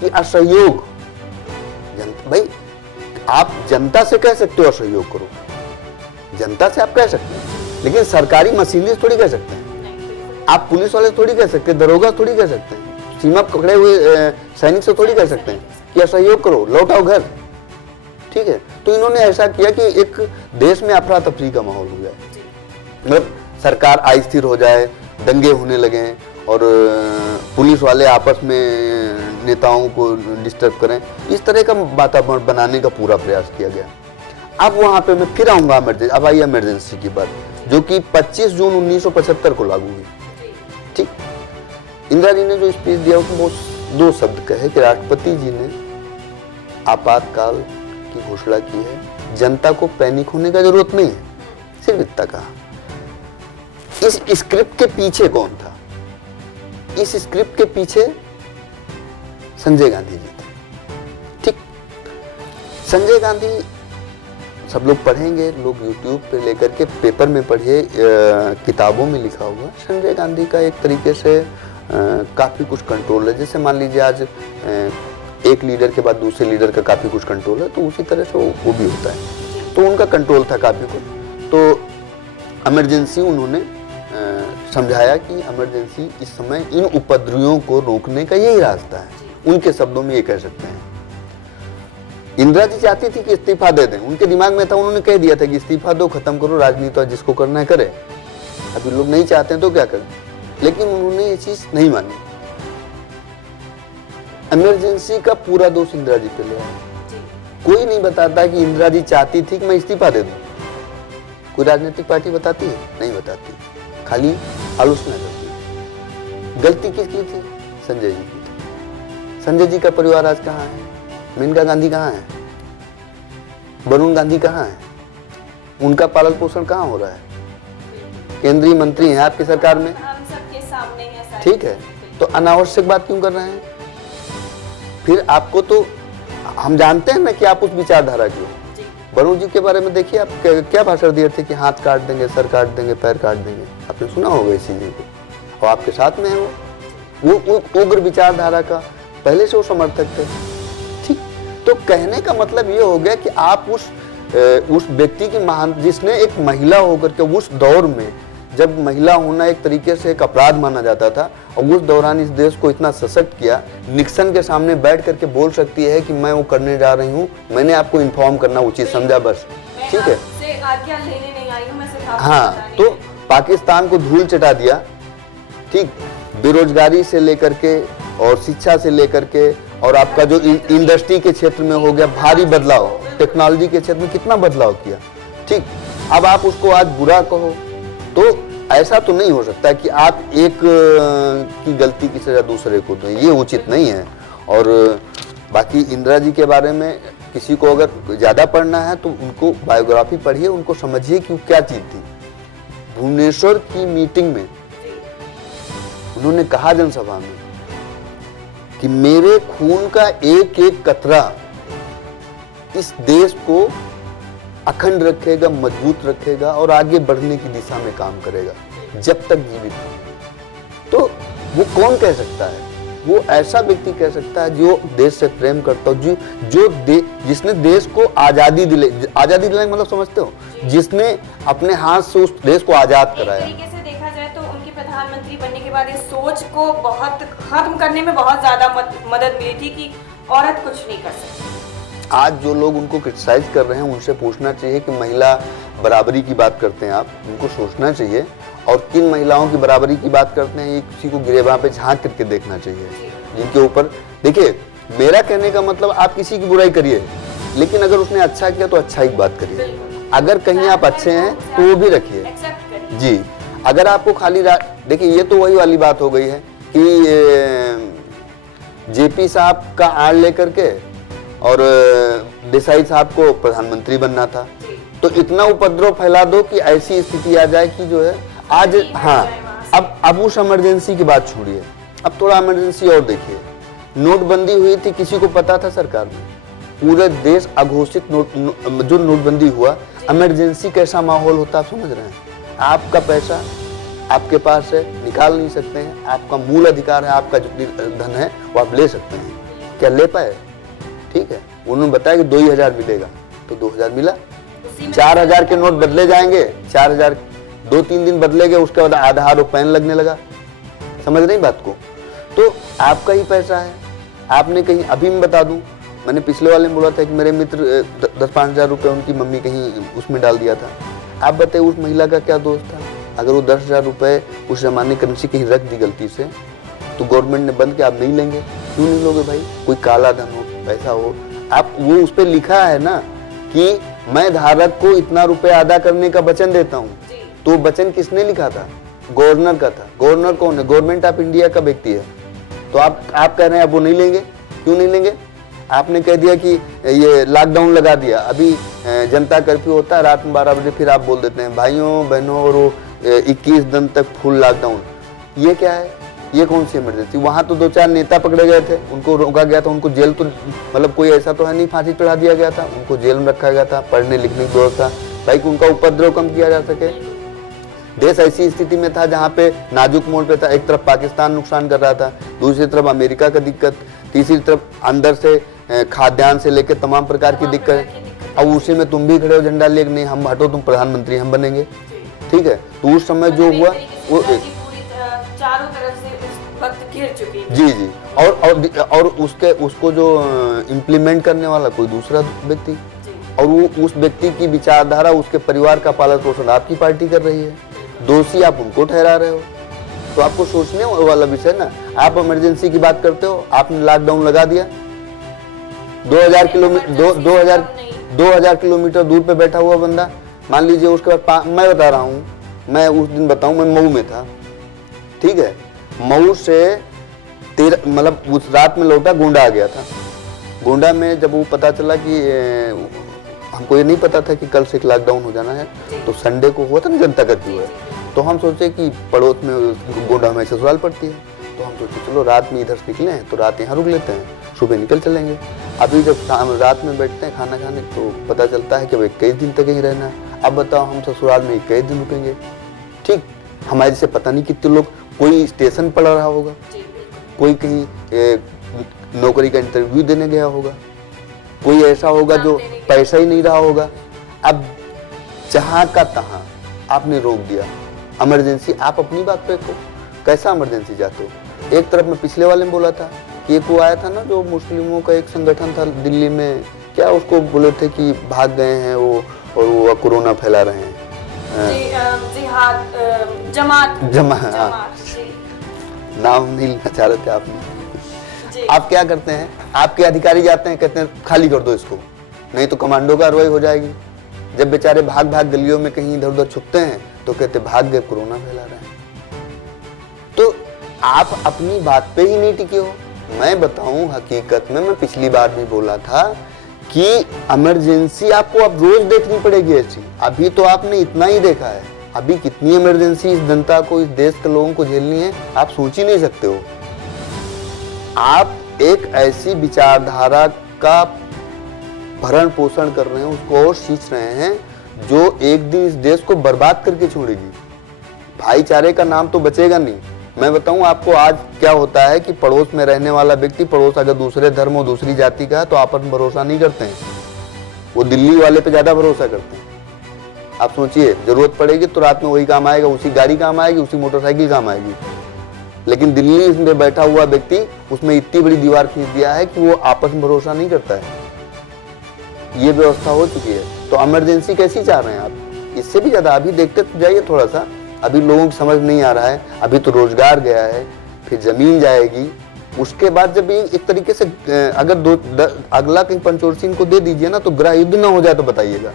कि असहयोग, भाई आप जनता से कह सकते हो असहयोग करो, जनता से आप कह सकते हैं, लेकिन सरकारी मशीनरी थोड़ी कह सकते हैं, आप पुलिस वाले थोड़ी कह सकते हैं, दरोगा थोड़ी कह सकते हैं, सीमा पकड़े हुए सैनिक से थोड़ी कह सकते हैं कि असहयोग करो, लौटाओ घर, ठीक है। तो इन्होंने ऐसा किया कि एक देश में अफरा तफरी का माहौल हो जाए, मतलब सरकार अस्थिर हो जाए, दंगे होने लगे और पुलिस वाले आपस में नेताओं को डिस्टर्ब करें, इस तरह का वातावरण बनाने का पूरा प्रयास किया गया। अब वहाँ पे मैं फिर आऊँगा अब आई इमरजेंसी की बात, जो कि 25 जून 1975 को लागू हुई, ठीक। इंदिरा जी ने जो स्पीच दिया उसमें वो 2 शब्द कहे कि राष्ट्रपति जी ने आपातकाल की घोषणा की है, जनता को पैनिक होने का जरूरत नहीं है, सिर्फ इतना कहा। इस स्क्रिप्ट के पीछे कौन था? इस स्क्रिप्ट के पीछे संजय गांधी जी थे, ठीक। संजय गांधी सब लोग पढ़ेंगे, लोग यूट्यूब पे लेकर के पेपर में पढ़िए, किताबों में लिखा हुआ। संजय गांधी का एक तरीके से काफ़ी कुछ कंट्रोल है, जैसे मान लीजिए आज एक लीडर के बाद दूसरे लीडर का काफ़ी कुछ कंट्रोल है, तो उसी तरह से वो भी होता है, तो उनका कंट्रोल था काफ़ी कुछ। तो इमरजेंसी उन्होंने समझाया कि इमरजेंसी इस समय इन उपद्रवियों को रोकने का यही रास्ता है, उनके शब्दों में ये कह सकते हैं। इंदिरा जी चाहती थी कि इस्तीफा दे दें, उनके दिमाग में था, उन्होंने कह दिया था कि इस्तीफा दो, खत्म करो राजनीति, और जिसको करना है करे। अभी लोग नहीं चाहते हैं तो क्या करें, लेकिन उन्होंने ये चीज नहीं मानी। इमरजेंसी का पूरा दोष इंदिरा जी पे ले आए। कोई नहीं बताता कि इंदिरा जी चाहती थी कि मैं इस्तीफा दे दूं। कोई राजनीतिक पार्टी बताती है? नहीं बताती, खाली आलोचना करती है। गलती किसकी थी? संजय जी की थी। संजय जी का परिवार आज कहाँ है? मेनका गांधी कहाँ है? वरुण गांधी कहाँ है? उनका पालन पोषण कहाँ हो रहा है? केंद्रीय मंत्री हैं आपकी सरकार में, हम सबके सामने है सारी। ठीक है, तो अनावश्यक बात क्यों कर रहे हैं? फिर आपको तो हम जानते हैं ना कि आप उस विचारधारा की हो। वरुण जी के बारे में देखिए, आप क्या भाषण दिए थे कि हाथ काट देंगे, सर काट देंगे, पैर काट देंगे। आपने सुना होगा इस चीज को, और आपके साथ में है वो उग्र विचारधारा का पहले से वो समर्थक थे। ठीक, तो कहने का मतलब ये हो गया कि आप उस व्यक्ति की महान, जिसने एक महिला होकर के उस दौर में, जब महिला होना एक तरीके से एक अपराध माना जाता था, और उस दौरान इस देश को इतना सशक्त किया, निक्सन के सामने बैठ करके बोल सकती है कि मैं वो करने जा रही हूँ, मैंने आपको इन्फॉर्म करना उचित समझा, बस। ठीक है, से आज्ञा लेने नहीं आई हूं, मैं सिर्फ आपको हाँ, बताने तो पाकिस्तान को धूल चटा दिया। ठीक, बेरोजगारी से लेकर के और शिक्षा से लेकर के, और आपका जो इंडस्ट्री के क्षेत्र में हो गया भारी बदलाव, टेक्नोलॉजी के क्षेत्र में कितना बदलाव किया। ठीक, अब आप उसको आज बुरा कहो, तो ऐसा तो नहीं हो सकता कि आप एक की गलती की सजा दूसरे को दें, ये उचित नहीं है। और बाकी इंदिरा जी के बारे में किसी को अगर ज़्यादा पढ़ना है तो उनको बायोग्राफी पढ़िए, उनको समझिए कि क्या चीज़ थी। भुवनेश्वर की मीटिंग में उन्होंने कहा जनसभा में कि मेरे खून का एक एक कतरा इस देश को अखंड रखेगा, मजबूत रखेगा और आगे बढ़ने की दिशा में काम करेगा जब तक जीवित हूं। तो वो कौन कह सकता है? वो ऐसा व्यक्ति कह सकता है जो देश से प्रेम करता हो, जिसने देश को आजादी दिलाने का मतलब समझते हो, जिसने अपने हाथ से उस देश को आजाद कराया। एक तरीके से देखा जाए तो उनकी प्रधानमंत्री बनने के बाद इस सोच को बहुत खत्म करने में बहुत ज्यादा मदद मिली थी कि औरत कुछ नहीं कर सकती। आज जो लोग उनको क्रिटिसाइज कर रहे हैं उनसे पूछना चाहिए कि महिला बराबरी की बात करते हैं आप, उनको सोचना चाहिए, और किन महिलाओं की बराबरी की बात करते हैं ये किसी को गिरेबान पे झांक करके देखना चाहिए, जिनके ऊपर। देखिए, मेरा कहने का मतलब आप किसी की बुराई करिए, लेकिन अगर उसने अच्छा किया तो अच्छा ही बात करिए। अगर कहीं आप अच्छे हैं तो वो भी रखिए जी। अगर आपको खाली देखिए, ये तो वही वाली बात हो गई है कि जेपी साहब का आड़ लेकर के और देसाई साहब को प्रधानमंत्री बनना था, तो इतना उपद्रव फैला दो कि ऐसी स्थिति आ जाए कि जो है आज। हाँ, अब उस इमरजेंसी की बात छोड़िए, अब थोड़ा इमरजेंसी और देखिए। नोटबंदी हुई थी, किसी को पता था? सरकार में पूरे देश अघोषित जो नोटबंदी हुआ, इमरजेंसी कैसा माहौल होता आप समझ रहे हैं? आपका पैसा आपके पास है, निकाल नहीं सकते हैं, आपका मूल अधिकार है, आपका जो धन है वो आप ले सकते हैं, क्या ले पाए? ठीक है, उन्होंने बताया कि 2000 मिलेगा, तो 2000 मिला। 4000 के नोट बदले जाएंगे, 4000 2-3 दिन बदलेंगे, उसके बाद आधार और पैन लगने लगा। समझ रही बात को? तो आपका ही पैसा है, आपने कहीं, अभी मैं बता दूं, मैंने पिछले वाले में बोला था कि मेरे मित्र 10-5 हजार रुपये उनकी मम्मी कहीं उसमें डाल दिया था। आप बताइए उस महिला का क्या दोष था? अगर वो 10,000 रुपये उस जमाने करेंसी कहीं रख दी गलती से, तो गवर्नमेंट ने बंद किया, आप नहीं लेंगे। क्यों नहीं लोगे भाई? कोई काला धन हो, पैसा हो, आप वो उस पर लिखा है ना कि मैं धारक को इतना रुपया अदा करने का वचन देता हूँ, तो वचन किसने लिखा था? गवर्नर का था। गवर्नर कौन है? गवर्नमेंट ऑफ इंडिया का व्यक्ति है। तो आप कह रहे हैं अब वो नहीं लेंगे। क्यों नहीं लेंगे? आपने कह दिया कि ये लॉकडाउन लगा दिया, अभी जनता कर्फ्यू होता है रात में 12 बजे, फिर आप बोल देते हैं भाइयों बहनों और 21 दिन तक फुल लॉकडाउन। ये क्या है? ये कौन सी इमरजेंसी? वहाँ तो 2-4 नेता पकड़े गए थे, उनको रोका गया था, उनको जेल, तो मतलब कोई ऐसा तो है नहीं फांसी चढ़ा दिया गया था, उनको जेल में रखा गया था, पढ़ने लिखने की व्यवस्था, भाई उनका उपद्रव कम किया जा सके। देश ऐसी स्थिति में था जहाँ पे नाजुक मोड़ पे था, एक तरफ पाकिस्तान नुकसान कर रहा था, दूसरी तरफ अमेरिका का दिक्कत, तीसरी तरफ अंदर से खाद्यान्न से लेकर तमाम प्रकार की दिक्कत। अब उसी में तुम भी खड़े हो झंडा लेके, नहीं हम हटो, तुम प्रधानमंत्री हम बनेंगे। ठीक है, तो उस समय जो हुआ वो चारों तरफ से वक्त घिर चुकी है। जी। और उसको जो इम्प्लीमेंट करने वाला कोई दूसरा व्यक्ति, और वो उस व्यक्ति की विचारधारा, उसके परिवार का पालन पोषण आपकी पार्टी कर रही है, दोषी आप उनको ठहरा रहे हो। तो आपको सोचने वाला विषय ना। आप इमरजेंसी की बात करते हो, आपने लॉकडाउन लगा दिया, 2000 किलोमीटर दूर पे बैठा हुआ बंदा, मान लीजिए उसके बाद मैं बता रहा हूँ, मैं उस दिन बताऊँ, मैं मऊ में था, ठीक है, मऊ से मतलब उस रात में लौटा, गोंडा आ गया था। गोंडा में जब वो पता चला कि हमको ये नहीं पता था कि कल से एक लॉकडाउन हो जाना है, तो संडे को हुआ था ना जनता कर्फ्यू है, तो हम सोचे कि पड़ोस में गोंडा में ससुराल पड़ती है, तो हम सोचे चलो रात में इधर से निकले हैं तो रात यहाँ रुक लेते हैं, सुबह निकल चलेंगे। अभी जब शाम रात में बैठते हैं खाना खाने तो पता चलता है कि भाई 21 दिन तक यहीं रहना है। अब बताओ हम ससुराल में 21 दिन रुकेंगे, ठीक, हमारे से पता नहीं कितने लोग, कोई स्टेशन पड़ रहा होगा, कोई कहीं नौकरी का इंटरव्यू देने गया होगा, कोई ऐसा होगा जो पैसा ही नहीं रहा होगा। अब जहाँ का तहाँ आपने रोक दिया इमरजेंसी। आप अपनी बात पे को कैसा इमरजेंसी जाते हो? एक तरफ मैं पिछले वाले में बोला था कि एक वो आया था ना जो मुस्लिमों का एक संगठन था दिल्ली में, क्या उसको बोले थे कि भाग गए हैं वो और वो कोरोना फैला रहे हैं, जमात, हाँ, नाम नहीं लेना चाह रहे थे आपने। आप क्या करते हैं, आपके अधिकारी जाते हैं, कहते हैं खाली कर दो इसको, नहीं तो कमांडो कार्रवाई हो जाएगी। जब बेचारे भाग भाग गलियों में कहीं इधर उधर छुपते हैं तो कहते भाग गए, कोरोना फैला रहे हैं। तो आप अपनी बात पे ही नहीं टिके हो। मैं बताऊं, हकीकत में मैं पिछली बार भी बोला था कि इमरजेंसी आपको अब रोज देखनी पड़ेगी ऐसी। अभी तो आपने इतना ही देखा है, अभी कितनी इमरजेंसी इस जनता को, इस देश के लोगों को झेलनी है आप सोच ही नहीं सकते हो। आप एक ऐसी विचारधारा का भरण पोषण कर रहे हैं, उसको और सींच रहे हैं जो एक दिन इस देश को बर्बाद करके छोड़ेगी। भाईचारे का नाम तो बचेगा नहीं। मैं बताऊं आपको आज क्या होता है कि पड़ोस में रहने वाला व्यक्ति, पड़ोस अगर दूसरे धर्म और दूसरी जाति का है तो आपस में भरोसा नहीं करते हैं, वो दिल्ली वाले पे ज्यादा भरोसा करते हैं। आप सोचिए, जरूरत पड़ेगी तो रात में वही काम आएगा, उसी गाड़ी काम आएगी, उसी मोटरसाइकिल काम आएगी। लेकिन दिल्ली में बैठा हुआ व्यक्ति, उसमें इतनी बड़ी दीवार खींच दिया है कि वो आपस में भरोसा नहीं करता है। ये व्यवस्था हो चुकी है। तो इमरजेंसी कैसी चाह रहे हैं आप? इससे भी ज्यादा अभी देखते तो जाइए थोड़ा सा, अभी लोगों को समझ नहीं आ रहा है। अभी तो रोजगार गया है, फिर जमीन जाएगी, उसके बाद जब एक तरीके से अगर अगला कहीं पंचोर इनको दे दीजिए ना तो गृह युद्ध ना हो जाए तो बताइएगा।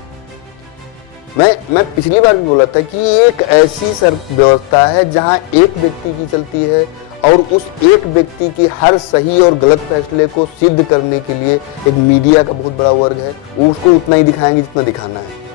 मैं पिछली बार भी बोला था कि एक ऐसी व्यवस्था है जहां एक व्यक्ति की चलती है और उस एक व्यक्ति की हर सही और गलत फैसले को सिद्ध करने के लिए एक मीडिया का बहुत बड़ा वर्ग है, वो उसको उतना ही दिखाएंगे जितना दिखाना है।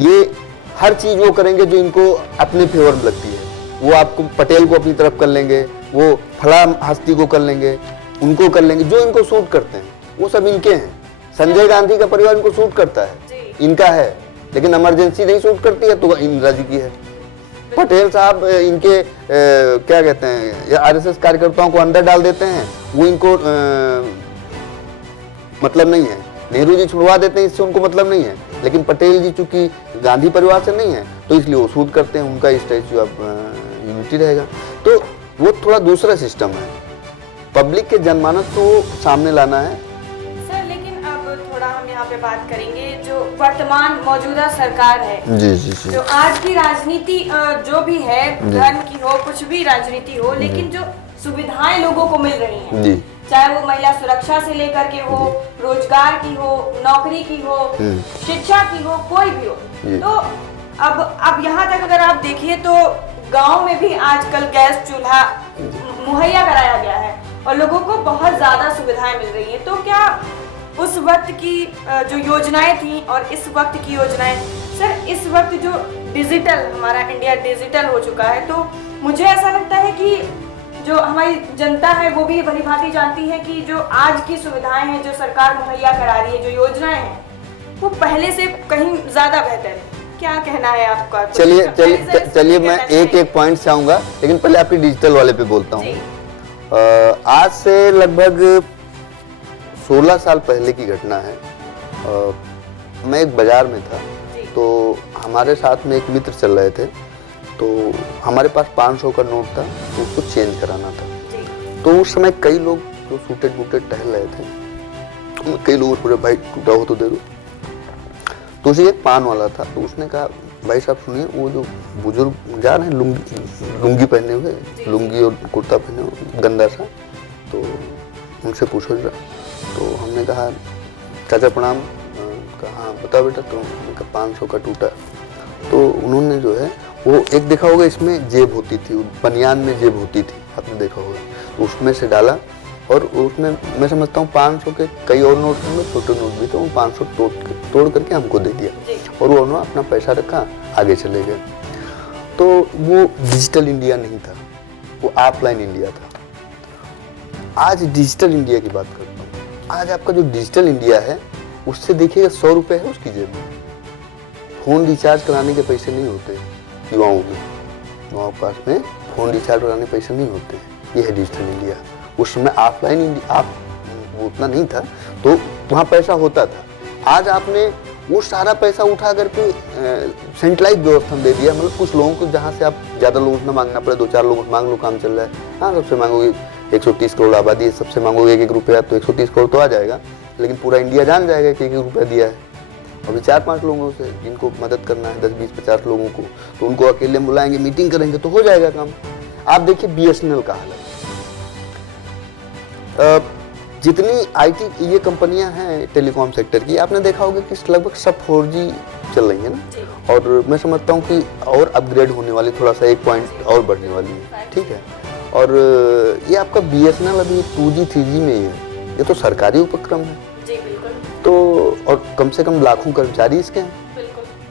ये हर चीज वो करेंगे जो इनको अपने फेवर में लगती है। वो आपको पटेल को अपनी तरफ कर लेंगे, वो फला हस्ती को कर लेंगे, उनको कर लेंगे, जो इनको सूट करते हैं वो सब इनके हैं। संजय गांधी का परिवार इनको सूट करता है, इनका है, लेकिन इमरजेंसी नहीं सूट करती है तो इंदिरा जी की है। पटेल साहब इनके क्या कहते हैं, आरएसएस कार्यकर्ताओं को अंदर डाल देते हैं, वो इनको मतलब नहीं है। नेहरू जी छुड़वा देते हैं, इससे उनको मतलब नहीं है। लेकिन पटेल जी चूंकि गांधी परिवार से नहीं है तो इसलिए वो सूट करते हैं, उनका स्टैच्यू ऑफ यूनिटी रहेगा। तो वो थोड़ा दूसरा सिस्टम है। पब्लिक के जनमानस को सामने लाना है। सर लेकिन अब थोड़ा हम यहाँ पे बात करेंगे जो वर्तमान मौजूदा सरकार है, जी जी जी, जो आज की राजनीति जो भी है, धर्म की हो, कुछ भी राजनीति हो, लेकिन जो सुविधाएं लोगों को मिल रही हैं जी, चाहे वो महिला सुरक्षा से लेकर के हो, रोजगार की हो, नौकरी की हो, शिक्षा की हो, कोई भी हो, तो अब यहाँ तक अगर आप देखिए तो गांव में भी आजकल गैस चूल्हा मुहैया कराया गया है और लोगों को बहुत ज्यादा सुविधाएं मिल रही हैं। तो क्या उस वक्त की जो योजनाएं थी और इस वक्त की योजनाएं, सर इस वक्त जो डिजिटल, हमारा इंडिया डिजिटल हो चुका है, तो मुझे ऐसा लगता है कि जो हमारी जनता है वो भी भली भांति जानती है कि जो आज की सुविधाएं हैं जो सरकार मुहैया करा रही है, जो योजनाएं हैं, वो पहले से कहीं ज्यादा बेहतर है। क्या कहना है आपका? चलिए मैं एक पॉइंट से आऊंगा, लेकिन पहले आपकी डिजिटल वाले पे बोलता हूँ। आज से लगभग 16 साल पहले की घटना है। मैं एक बाजार में था, तो हमारे साथ में एक मित्र चल रहे थे, तो हमारे पास 500 का नोट था, तो उसको चेंज कराना था। तो उस समय कई लोग जो सूटेड बूटेड टहल रहे थे, कई लोगों ने बोला भाई टूटा हो तो दे दो। तो उसे एक पान वाला था, तो उसने कहा भाई साहब सुनिए, वो जो बुजुर्ग जा रहे हैं लुंगी पहने हुए, लुंगी और कुर्ता पहने हुए गंदा सा, तो उनसे पूछो जरा। तो हमने कहा चाचा प्रणाम, कहा हाँ बताओ बेटा। तो उन्होंने कहा 500 का टूटा। तो उन्होंने जो है वो एक देखा होगा इसमें जेब होती थी, बनियान में जेब होती थी, आपने देखा होगा, तो उसमें से डाला और उसमें मैं समझता हूँ 500 के कई और नोट थे, छोटे नोट भी थे, वो 500 तोड़ करके हमको दे दिया और वो उन्होंने अपना पैसा रखा, आगे चले गए। तो वो डिजिटल इंडिया नहीं था, वो ऑफलाइन इंडिया था। आज डिजिटल इंडिया की बात करता हूँ। आज आपका जो डिजिटल इंडिया है उससे देखिएगा 100 रुपये है उसकी जेब में, फ़ोन रिचार्ज कराने के पैसे नहीं होते युवाओं के पास में, फ़ोन रिचार्ज कराने के पैसे नहीं होते। ये है डिजिटल इंडिया। उस समय ऑफलाइन इंडिया आप वो उतना नहीं था, तो वहाँ पैसा होता था। आज आपने वो सारा पैसा उठा करके सेंट्रलाइज व्यवस्था में दे दिया। मतलब कुछ लोगों को जहाँ से आप ज़्यादा लोगों से ना मांगना पड़े, 2-4 लोगों से मांग लो, काम चल रहा है। हाँ, सबसे मांगोगे 130 करोड़ आबादी है, सबसे मांगोगे 1-1 रुपया, तो 130 करोड़ तो आ जाएगा, लेकिन पूरा इंडिया जान जाएगा कि 1-1 रुपया दिया है। अभी 4-5 लोगों से जिनको मदद करना है, 10-20-50 लोगों को, तो उनको अकेले बुलाएंगे, मीटिंग करेंगे तो हो जाएगा काम। आप देखिए BSNL का हालत, जितनी IT ये कंपनियां हैं टेलीकॉम सेक्टर की, आपने देखा होगा कि लगभग सब 4G चल रही है ना, और मैं समझता हूँ कि और अपग्रेड होने वाली, थोड़ा सा 1 पॉइंट और बढ़ने वाली है, ठीक है। और ये आपका BSNL अभी 2G 3G में ही है। ये तो सरकारी उपक्रम है जी, बिल्कुल। तो, और कम से कम लाखों कर्मचारी इसके हैं,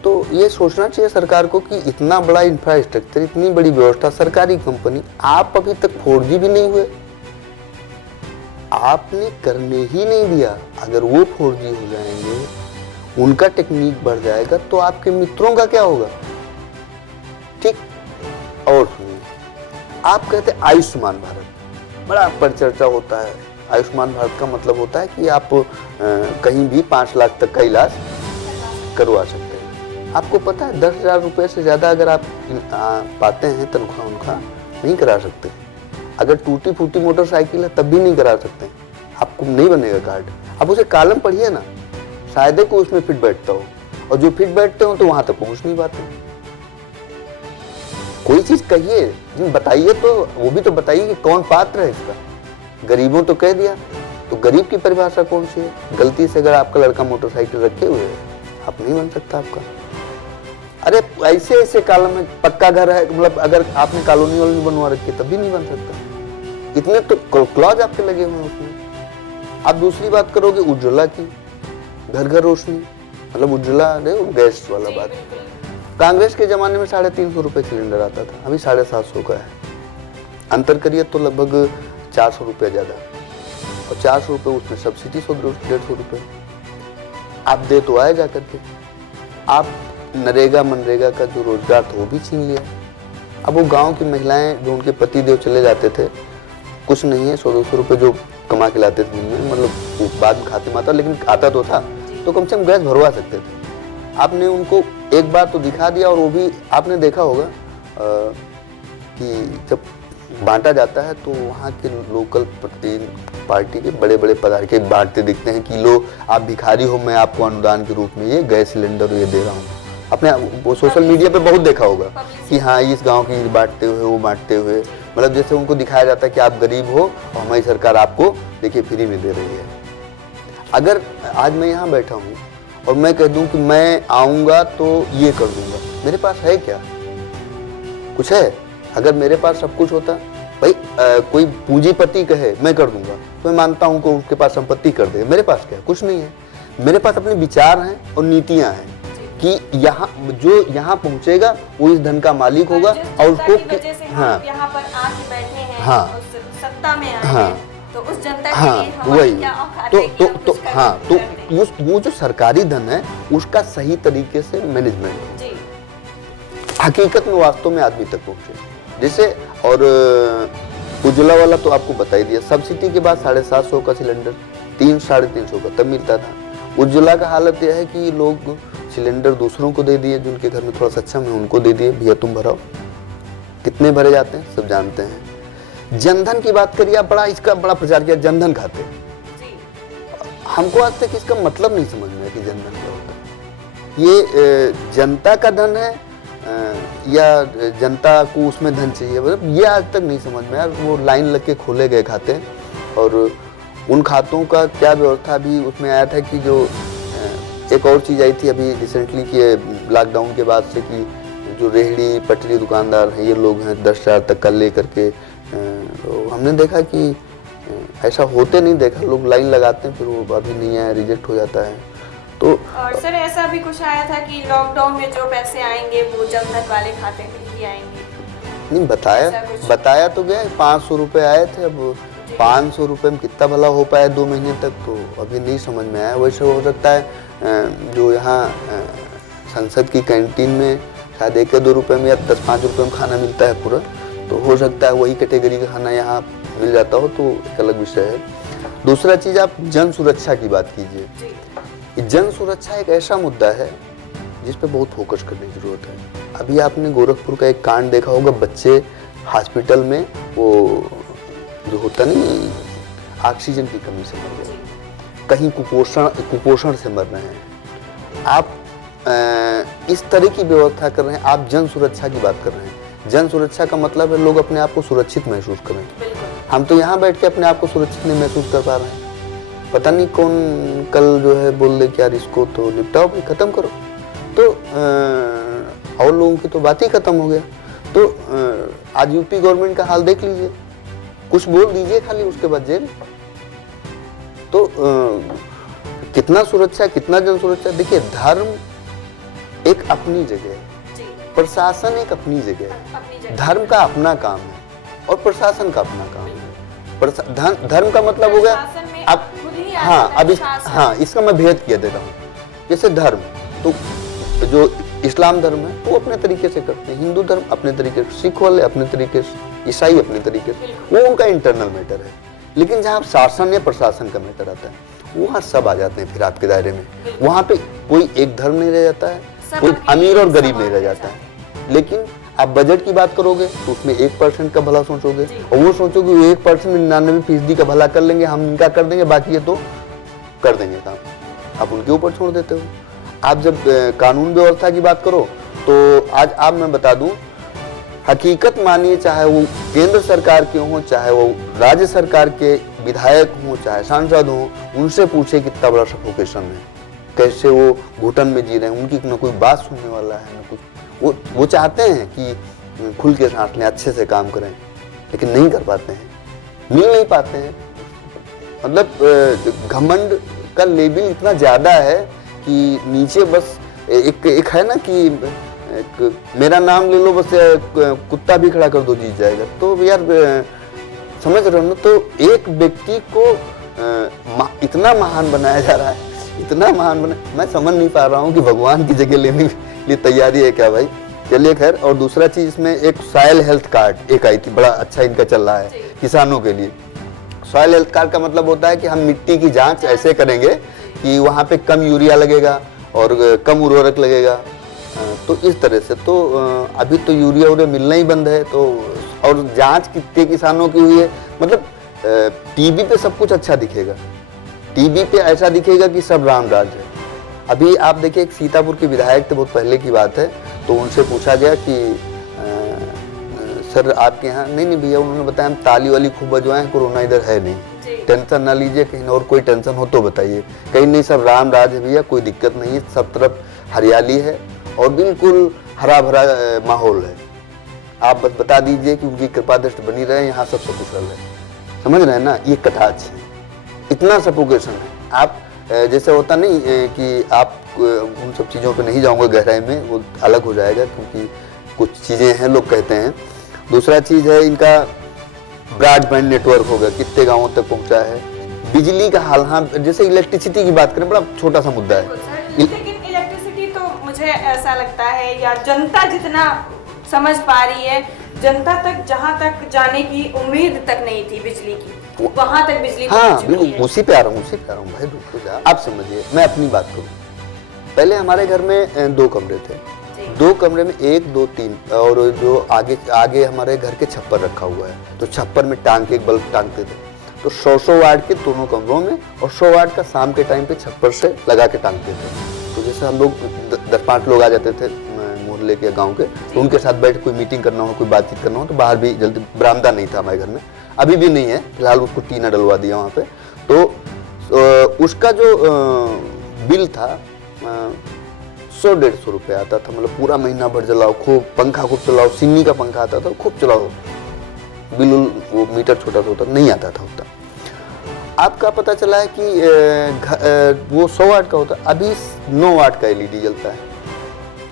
तो ये सोचना चाहिए सरकार को कि इतना बड़ा इंफ्रास्ट्रक्चर, इतनी बड़ी व्यवस्था, सरकारी कंपनी, आप अभी तक 4G भी नहीं हुए, आपने करने ही नहीं दिया। अगर वो 4G हो जाएंगे, उनका टेक्निक बढ़ जाएगा, तो आपके मित्रों का क्या होगा, ठीक। और सुनिए, आप कहते हैं आयुष्मान भारत, बड़ा परिचर्चा होता है। आयुष्मान भारत का मतलब होता है कि आप कहीं भी 5 लाख तक का इलाज करवा सकते हैं। आपको पता है 10,000 रुपये से ज़्यादा अगर आप पाते हैं तनख्वाह, उनका नहीं करा सकते। अगर टूटी फूटी मोटरसाइकिल है तब भी नहीं करा सकते, आपको नहीं बनेगा कार्ड। आप उसे कॉलम पढ़िए ना, शायद ही कोई उसमें फिट बैठता हो, और जो फिट बैठते हो तो वहां तक पहुंच नहीं पाते। कोई चीज कहिए, बताइए, तो वो भी तो बताइए कि कौन पात्र है इसका। गरीबों तो कह दिया, तो गरीब की परिभाषा कौन सी है। गलती से अगर आपका लड़का मोटरसाइकिल रखे हुए है, आप नहीं बन सकता आपका। अरे ऐसे कॉलम में पक्का घर है, मतलब अगर आपने कॉलोनी वॉलोनी बनवा रखी है तब भी नहीं बन सकता। इतने तो क्लॉज आपके लगे हुए हैं उसमें। आप दूसरी बात करोगे उज्ज्वला की, घर घर रोशनी, मतलब उज्ज्वला गैस वाला बात। कांग्रेस के जमाने में 350 रुपये सिलेंडर आता था, अभी 750 का है। अंतर करिए तो लगभग 400 रुपये ज़्यादा, और 400 रुपये उसमें सब्सिडी 100-150 रुपये आप दे तो आए जा करके। आप नरेगा मनरेगा का जो रोजगार था वो भी छीन लिया। अब वो गांव की महिलाएं जो उनके पति देव चले जाते थे, कुछ नहीं है 100-200 रुपये जो कमा के लाते थे दिन में, मतलब वो बाद में खाते माता, लेकिन आता तो था, तो कम से कम गैस भरवा सकते थे। आपने उनको एक बार तो दिखा दिया, और वो भी आपने देखा होगा कि जब बांटा जाता है तो वहाँ के लोकल पार्टी के बड़े बड़े पदाधिकारी बांटते दिखते हैं कि लो आप भिखारी हो, मैं आपको अनुदान के रूप में ये गैस सिलेंडर ये दे रहा हूँ। अपने वो सोशल मीडिया पे बहुत देखा होगा कि हाँ इस गांव की बांटते हुए, वो बांटते हुए, मतलब जैसे उनको दिखाया जाता है कि आप गरीब हो और हमारी सरकार आपको देखिए फ्री में दे रही है। अगर आज मैं यहाँ बैठा हूँ और मैं कह दूँ कि मैं आऊँगा तो ये कर दूँगा, मेरे पास है क्या, कुछ है? अगर मेरे पास सब कुछ होता, भाई कोई पूंजीपति कहे मैं कर दूंगा, तो मैं मानता हूँ कि उसके पास संपत्ति कर दे। मेरे पास क्या, कुछ नहीं है। मेरे पास अपने विचार हैं और नीतियां हैं कि यहाँ जो यहाँ पहुँचेगा वो इस धन का मालिक होगा, और उसको हाँ यहाँ पर आके बैठे हैं, हाँ सत्ता में आए हाँ हैं, तो उस जनता के हाँ लिए हमारी क्या औकात है कि हम तो कुछ हाँ तो करते हैं। वो जो सरकारी धन है उसका सही तरीके से मैनेजमेंट जी, हकीकत में वास्तव में आदमी तक पहुँचे। जैसे और उज्ज्वला वाला तो आपको बता ही दिया, सब्सिडी के बाद 750 का सिलेंडर 300-350 का तब मिलता था। उज्ज्वला का हालत यह है कि लोग सिलेंडर दूसरों को दे दिए, जिनके घर में थोड़ा सक्षम है उनको दे दिए, भैया तुम भराओ। कितने भरे जाते हैं सब जानते हैं। जनधन की बात करिए आप, बड़ा इसका बड़ा प्रचार किया, जनधन खाते। जी। हमको आज तक इसका मतलब नहीं समझ में है कि जनधन क्या होता है। ये जनता का धन है या जनता को उसमें धन चाहिए, मतलब ये आज तक नहीं समझ में आया। वो लाइन लग के खोले गए खाते, और उन खातों का क्या व्यवस्था भी उसमें आया था कि जो एक और चीज़ आई थी अभी रिसेंटली कि लॉकडाउन के बाद से कि जो रेहड़ी पटरी दुकानदार हैं ये लोग हैं 10,000 तक का ले करके, तो हमने देखा कि ऐसा होते नहीं देखा, लोग लाइन लगाते हैं फिर वो अभी नहीं आया, रिजेक्ट हो जाता है। तो और सर ऐसा भी कुछ आया था कि लॉकडाउन में जो पैसे आएंगे वो जनधन वाले खाते में ही आएंगे? नहीं बताया तो गया 500 रुपये आए थे। अब 500 रुपये में कितना भला हो पाया 2 महीने तक, तो अभी नहीं समझ में आया। वैसे हो सकता है जो यहाँ संसद की कैंटीन में शायद 1-2 रुपये में या 10-5 रुपये में खाना मिलता है पूरा, तो हो सकता है वही कैटेगरी का खाना यहाँ मिल जाता हो, तो एक अलग विषय है। दूसरा चीज़, आप जन सुरक्षा की बात कीजिए। जन सुरक्षा एक ऐसा मुद्दा है जिस पे बहुत फोकस करने की जरूरत है। अभी आपने गोरखपुर का एक कांड देखा होगा, बच्चे हॉस्पिटल में वो जो होता नहीं ऑक्सीजन की कमी से मर गए, कहीं कुपोषण से मर रहे हैं। आप इस तरह की व्यवस्था कर रहे हैं, आप जन सुरक्षा की बात कर रहे हैं। जन सुरक्षा का मतलब है लोग अपने आप को सुरक्षित महसूस करें। हम तो यहाँ बैठ के अपने आप को सुरक्षित नहीं महसूस कर पा रहे हैं। पता नहीं कौन कल जो है बोल दे कि यार इसको तो निपटाओ भाई, खत्म करो, तो और लोगों की तो बात ही खत्म हो गया। तो आज यूपी गवर्नमेंट का हाल देख लीजिए, कुछ बोल दीजिए खाली उसके बाद जेल। तो कितना सुरक्षा, कितना जन सुरक्षा। देखिए, धर्म एक अपनी जगह है, प्रशासन एक अपनी जगह है। धर्म का अपना काम है और प्रशासन का अपना काम है। धर्म का मतलब हो गया अब, हाँ इसका मैं भेद किया दे रहा हूँ। जैसे धर्म, तो जो इस्लाम धर्म है वो अपने तरीके से करते हैं, हिंदू धर्म अपने तरीके से, सिख वाले अपने तरीके से, ईसाई अपने तरीके से, वो उनका इंटरनल मैटर है। लेकिन जहाँ शासन या प्रशासन का मैटर आता है वहाँ सब आ जाते हैं फिर आपके दायरे में। वहाँ पे कोई एक धर्म नहीं रह जाता है, कोई अमीर और गरीब नहीं रह जाता है। लेकिन आप बजट की बात करोगे तो उसमें 1% का भला सोचोगे, और वो सोचोगे 1% 99% का भला कर लेंगे, हम इनका कर देंगे, बाकी ये तो कर देंगे काम, आप उनके ऊपर छोड़ देते हो। आप जब कानून व्यवस्था की बात करो तो आज आप मैं बता दूं, हकीकत मानिए, चाहे वो केंद्र सरकार के हों, चाहे वो राज्य सरकार के विधायक हों, चाहे सांसद हों, उनसे पूछे कितना बड़ा सफोकेशन है, कैसे वो घुटन में जी रहे हैं, उनकी न कोई बात सुनने वाला है न कुछ। वो चाहते हैं कि खुल के सांस लें, अच्छे से काम करें, लेकिन नहीं कर पाते हैं, मिल नहीं पाते हैं। मतलब घमंड का लेवल इतना ज़्यादा है कि नीचे बस एक है ना कि मेरा नाम ले लो, बस कुत्ता भी खड़ा कर दो जीत जाएगा। तो यार समझ रहे हो ना, तो एक व्यक्ति को इतना महान बनाया जा रहा है, इतना महान बना, मैं समझ नहीं पा रहा हूँ कि भगवान की जगह लेने के लिए तैयारी है क्या भाई। चलिए खैर। और दूसरा चीज इसमें एक सॉइल हेल्थ कार्ड एक आई थी, बड़ा अच्छा इनका चल रहा है किसानों के लिए। सॉइल हेल्थ कार्ड का मतलब होता है कि हम मिट्टी की जांच ऐसे करेंगे कि वहाँ पे कम यूरिया लगेगा और कम उर्वरक लगेगा, तो इस तरह से। तो अभी तो यूरिया मिलना ही बंद है, तो और जांच कितने किसानों की हुई है, मतलब टीवी पे सब कुछ अच्छा दिखेगा, टीवी पे ऐसा दिखेगा कि सब राम राज है। अभी आप देखिए, एक सीतापुर के विधायक थे, बहुत पहले की बात है, तो उनसे पूछा गया कि सर आपके यहाँ, नहीं भैया, उन्होंने बताया हम ताली वाली खूब बजवाएं, कोरोना इधर है नहीं, टेंशन ना लीजिए, कहीं और कोई टेंशन हो तो बताइए। कहीं नहीं, सब राम राज है भैया, कोई दिक्कत नहीं है, सब तरफ हरियाली है और बिल्कुल हरा भरा माहौल है, आप बस बता दीजिए कि उनकी कृपा दृष्टि बनी रहे, यहाँ सब कुशल है। समझ रहे हैं ना, ये कटाक्ष है, इतना सफोकेशन है। आप जैसे होता नहीं कि आप उन सब चीज़ों पे नहीं जाऊंगा गहराई में, वो अलग हो जाएगा, क्योंकि कुछ चीज़ें हैं लोग कहते हैं। दूसरा चीज़ है इनका ब्रॉडबैंड नेटवर्क होगा, कितने गांवों तक पहुंचा है। बिजली का हाल, हाँ जैसे इलेक्ट्रिसिटी की बात करें, बड़ा छोटा सा मुद्दा है, लेकिन इलेक्ट्रिसिटी तो मुझे ऐसा लगता है, या जनता जितना समझ पा रही है, जनता तक जहाँ तक जाने की उम्मीद तक नहीं थी बिजली की, वहाँ तक बिजली। हाँ बिल्कुल, उसी पे आ रहा हूँ भाई, बिल्कुल। आप समझिए, मैं अपनी बात करूँ, पहले हमारे घर में 2 कमरे थे, 2 कमरे में 1, 2, 3 और जो आगे आगे हमारे घर के छप्पर रखा हुआ है, तो छप्पर में टांग के एक बल्ब टांगते थे। तो 100 वाट के दोनों कमरों में और 100 वाट का शाम के टाइम पे छप्पर से लगा के टांगते थे। तो जैसे हम लोग 10-5 लोग आ जाते थे मोहल्ले के गांव के, तो उनके साथ बैठ कोई मीटिंग करना हो, कोई बातचीत करना हो, तो बाहर भी जल्दी, बरामदा नहीं था हमारे घर में, अभी भी नहीं है फिलहाल, उसको टीना डलवा दिया वहाँ पे। तो उसका जो बिल था 100-150 रुपये आता था, मतलब पूरा महीना भर जलाओ, खूब पंखा खूब चलाओ, सिन्नी का पंखा आता था, खूब चलाओ, बिल वो मीटर छोटा सा होता नहीं आता था उतना। आपका पता चला है कि वो 100 वाट का होता, अभी 9 वाट का LED जलता है,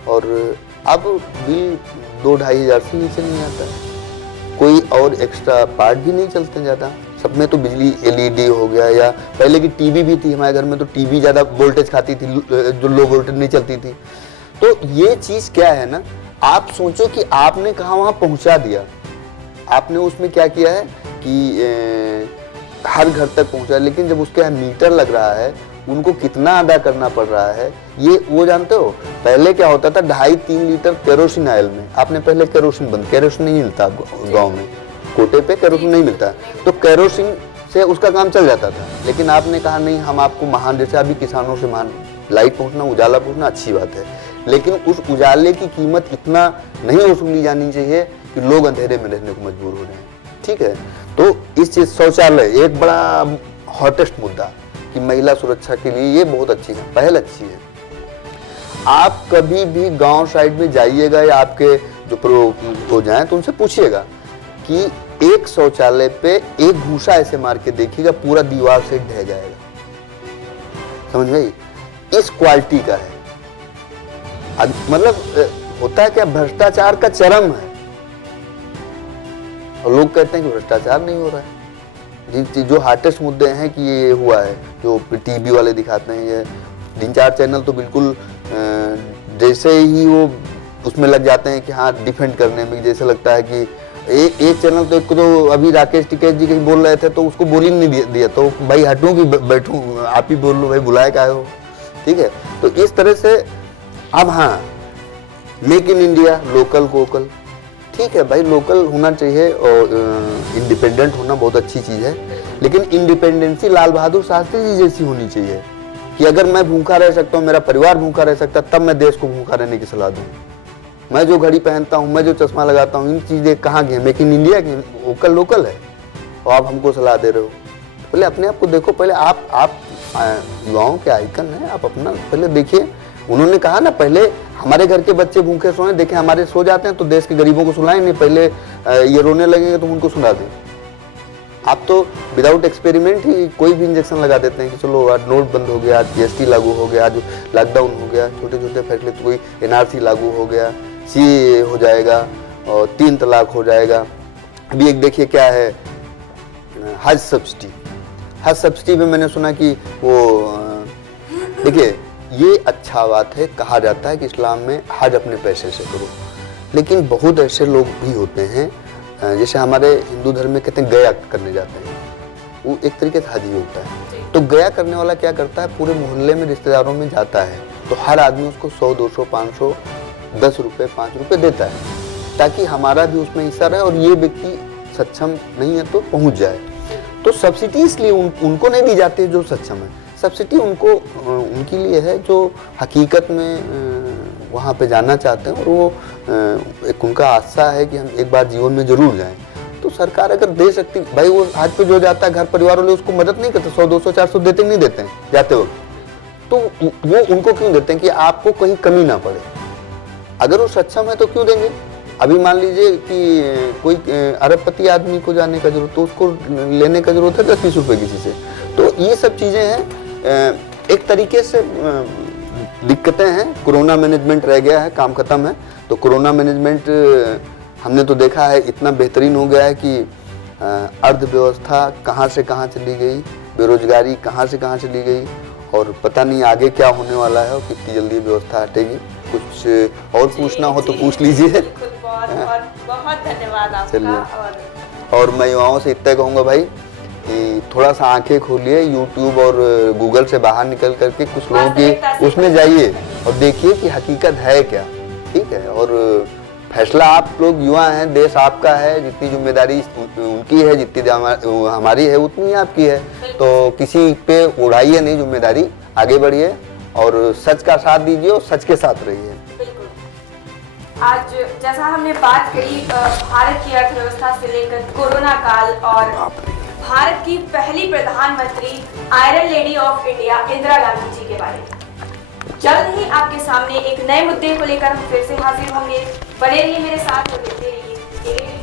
और अब बिल 2-2.5 हज़ार से नीचे नहीं आता है। कोई और एक्स्ट्रा पार्ट भी नहीं चलते ज़्यादा, सब में तो बिजली LED हो गया, या पहले की टीवी भी थी हमारे घर में, तो टीवी ज़्यादा वोल्टेज खाती थी, जो लो वोल्टेज नहीं चलती थी। तो ये चीज़ क्या है ना, आप सोचो कि आपने कहाँ वहाँ पहुँचा दिया, आपने उसमें क्या किया है कि हर घर तक पहुँचा, लेकिन जब उसके यहाँ मीटर लग रहा है, उनको कितना अदा करना पड़ रहा है, ये वो जानते हो। पहले क्या होता था, 2.5-3 लीटर केरोसिन ऑयल में, आपने पहले केरोसिन बंद, केरोसिन नहीं मिलता गाँव में, कोटे पे केरोसिन नहीं मिलता, तो केरोसिन से उसका काम चल जाता था। लेकिन आपने कहा नहीं, हम आपको महान, जैसे अभी किसानों से महान, लाइट पहुंचना, उजाला पहुंचना अच्छी बात है, लेकिन उस उजाले की कीमत इतना नहीं वसूली जानी चाहिए कि लोग अंधेरे में रहने को मजबूर हो रहे हैं। ठीक है, तो इस चीज, शौचालय एक बड़ा हॉटेस्ट मुद्दा कि महिला सुरक्षा के लिए ये बहुत अच्छी है, पहल अच्छी है। आप कभी भी गांव साइड में जाइएगा या आपके जो प्रो हो जाए तो उनसे पूछिएगा कि एक शौचालय पे एक घूसा ऐसे मार के देखिएगा, पूरा दीवार से ढह जाएगा, समझ गई, इस क्वालिटी का है। मतलब होता है क्या, भ्रष्टाचार का चरम है, और लोग कहते हैं कि भ्रष्टाचार नहीं हो रहा है। जो हार्टेस्ट मुद्दे हैं कि ये हुआ है, जो टीवी वाले दिखाते हैं, ये 3-4 चैनल तो बिल्कुल जैसे ही वो उसमें लग जाते हैं कि हाँ डिफेंड करने में, जैसे लगता है कि एक चैनल तो, एक तो अभी राकेश टिकैत जी कहीं बोल रहे थे तो उसको बोल ही नहीं दिया, तो भाई हटूं कि बैठूं, आप ही बोल लो भाई, बुलाए क्या हो। ठीक है, तो इस तरह से अब हाँ, make in India, local vocal, ठीक है भाई, लोकल होना चाहिए और इंडिपेंडेंट होना बहुत अच्छी चीज़ है, लेकिन इंडिपेंडेंसी लाल बहादुर शास्त्री जी जैसी होनी चाहिए कि अगर मैं भूखा रह सकता हूँ, मेरा परिवार भूखा रह सकता, तब मैं देश को भूखा रहने की सलाह दूँ। मैं जो घड़ी पहनता हूँ, मैं जो चश्मा लगाता हूँ, इन चीज़ें कहाँ की हैं, मेक इन इंडिया की, वोकल लोकल है, और आप हमको सलाह दे रहे हो। पहले अपने आप को देखो, पहले आप गाँव के आइकन हैं, आप अपना पहले देखिए। उन्होंने कहा ना, पहले हमारे घर के बच्चे भूखे सोए, देखें हमारे सो जाते हैं तो देश के गरीबों को सुनाएं नहीं, पहले ये रोने लगेंगे तो उनको सुना दें। आप तो विदाउट एक्सपेरिमेंट ही कोई भी इंजेक्शन लगा देते हैं कि चलो आज नोट बंद हो गया, आज GST लागू हो गया, आज लॉकडाउन हो गया, छोटे छोटे फैसले, तो कोई NRC लागू हो गया, CAA हो जाएगा और 3 तलाक हो जाएगा। अभी एक देखिए क्या है, हज सब्सिडी। हज सब्सिडी में मैंने सुना कि वो देखिए, ये अच्छा बात है, कहा जाता है कि इस्लाम में हज अपने पैसे से करो, लेकिन बहुत ऐसे लोग भी होते हैं, जैसे हमारे हिंदू धर्म में कहते हैं गया करने जाते हैं, वो एक तरीके से हज ही होता है। तो गया करने वाला क्या करता है, पूरे मोहल्ले में रिश्तेदारों में जाता है, तो हर आदमी उसको 100, 200, 500, 10 रुपये, 5 रुपये देता है, ताकि हमारा भी उसमें हिस्सा रहे और ये व्यक्ति सक्षम नहीं है तो पहुँच जाए। तो सब्सिडी इसलिए उनको नहीं दी जाती है जो सक्षम है, सब्सिडी उनको उनके लिए है जो हकीकत में वहाँ पे जाना चाहते हैं, और वो एक उनका आशा है कि हम एक बार जीवन में जरूर जाएं। तो सरकार अगर दे सकती, भाई वो आज पे जो जाता है घर परिवार वाले उसको मदद नहीं करते, 100, 200, 400 देते नहीं देते हैं जाते वक्त, तो वो उनको क्यों देते हैं कि आपको कहीं कमी ना पड़े। अगर वो सक्षम है तो क्यों देंगे। अभी मान लीजिए कि कोई अरबपति आदमी को जाने का जरूरत, तो उसको लेने का जरूरत है 10-20 रुपये किसी से। तो ये सब चीज़ें हैं, एक तरीके से दिक्कतें हैं। कोरोना मैनेजमेंट रह गया है, काम खत्म है। तो कोरोना मैनेजमेंट हमने तो देखा है इतना बेहतरीन हो गया है कि अर्थव्यवस्था कहाँ से कहाँ चली गई, बेरोजगारी कहाँ से कहाँ चली गई, और पता नहीं आगे क्या होने वाला है और कितनी जल्दी व्यवस्था हटेगी। कुछ और पूछना हो तो पूछ लीजिए। बहुत धन्यवाद आपका। और मैं युवाओं से इतना कहूँगा भाई कि थोड़ा सा आंखें खोलिए, यूट्यूब और गूगल से बाहर निकल करके कुछ लोगों की उसमें जाइए और देखिए कि हकीकत है क्या। ठीक है। और फैसला आप लोग युवा हैं, देश आपका है, जितनी जिम्मेदारी उनकी है, जितनी हमारी है उतनी आपकी है। तो किसी पे उड़ाइए नहीं जिम्मेदारी, आगे बढ़िए और सच का साथ दीजिए और सच के साथ रहिए। आज जैसा हमने बात करी भारत की अर्थव्यवस्था से लेकर कोरोना काल और भारत की पहली प्रधानमंत्री iron lady of India Indira Gandhi ji के बारे में, जल्द ही आपके सामने एक नए मुद्दे को लेकर हम फिर से हाजिर होंगे। बने रहिए मेरे साथ और देखते रहिए।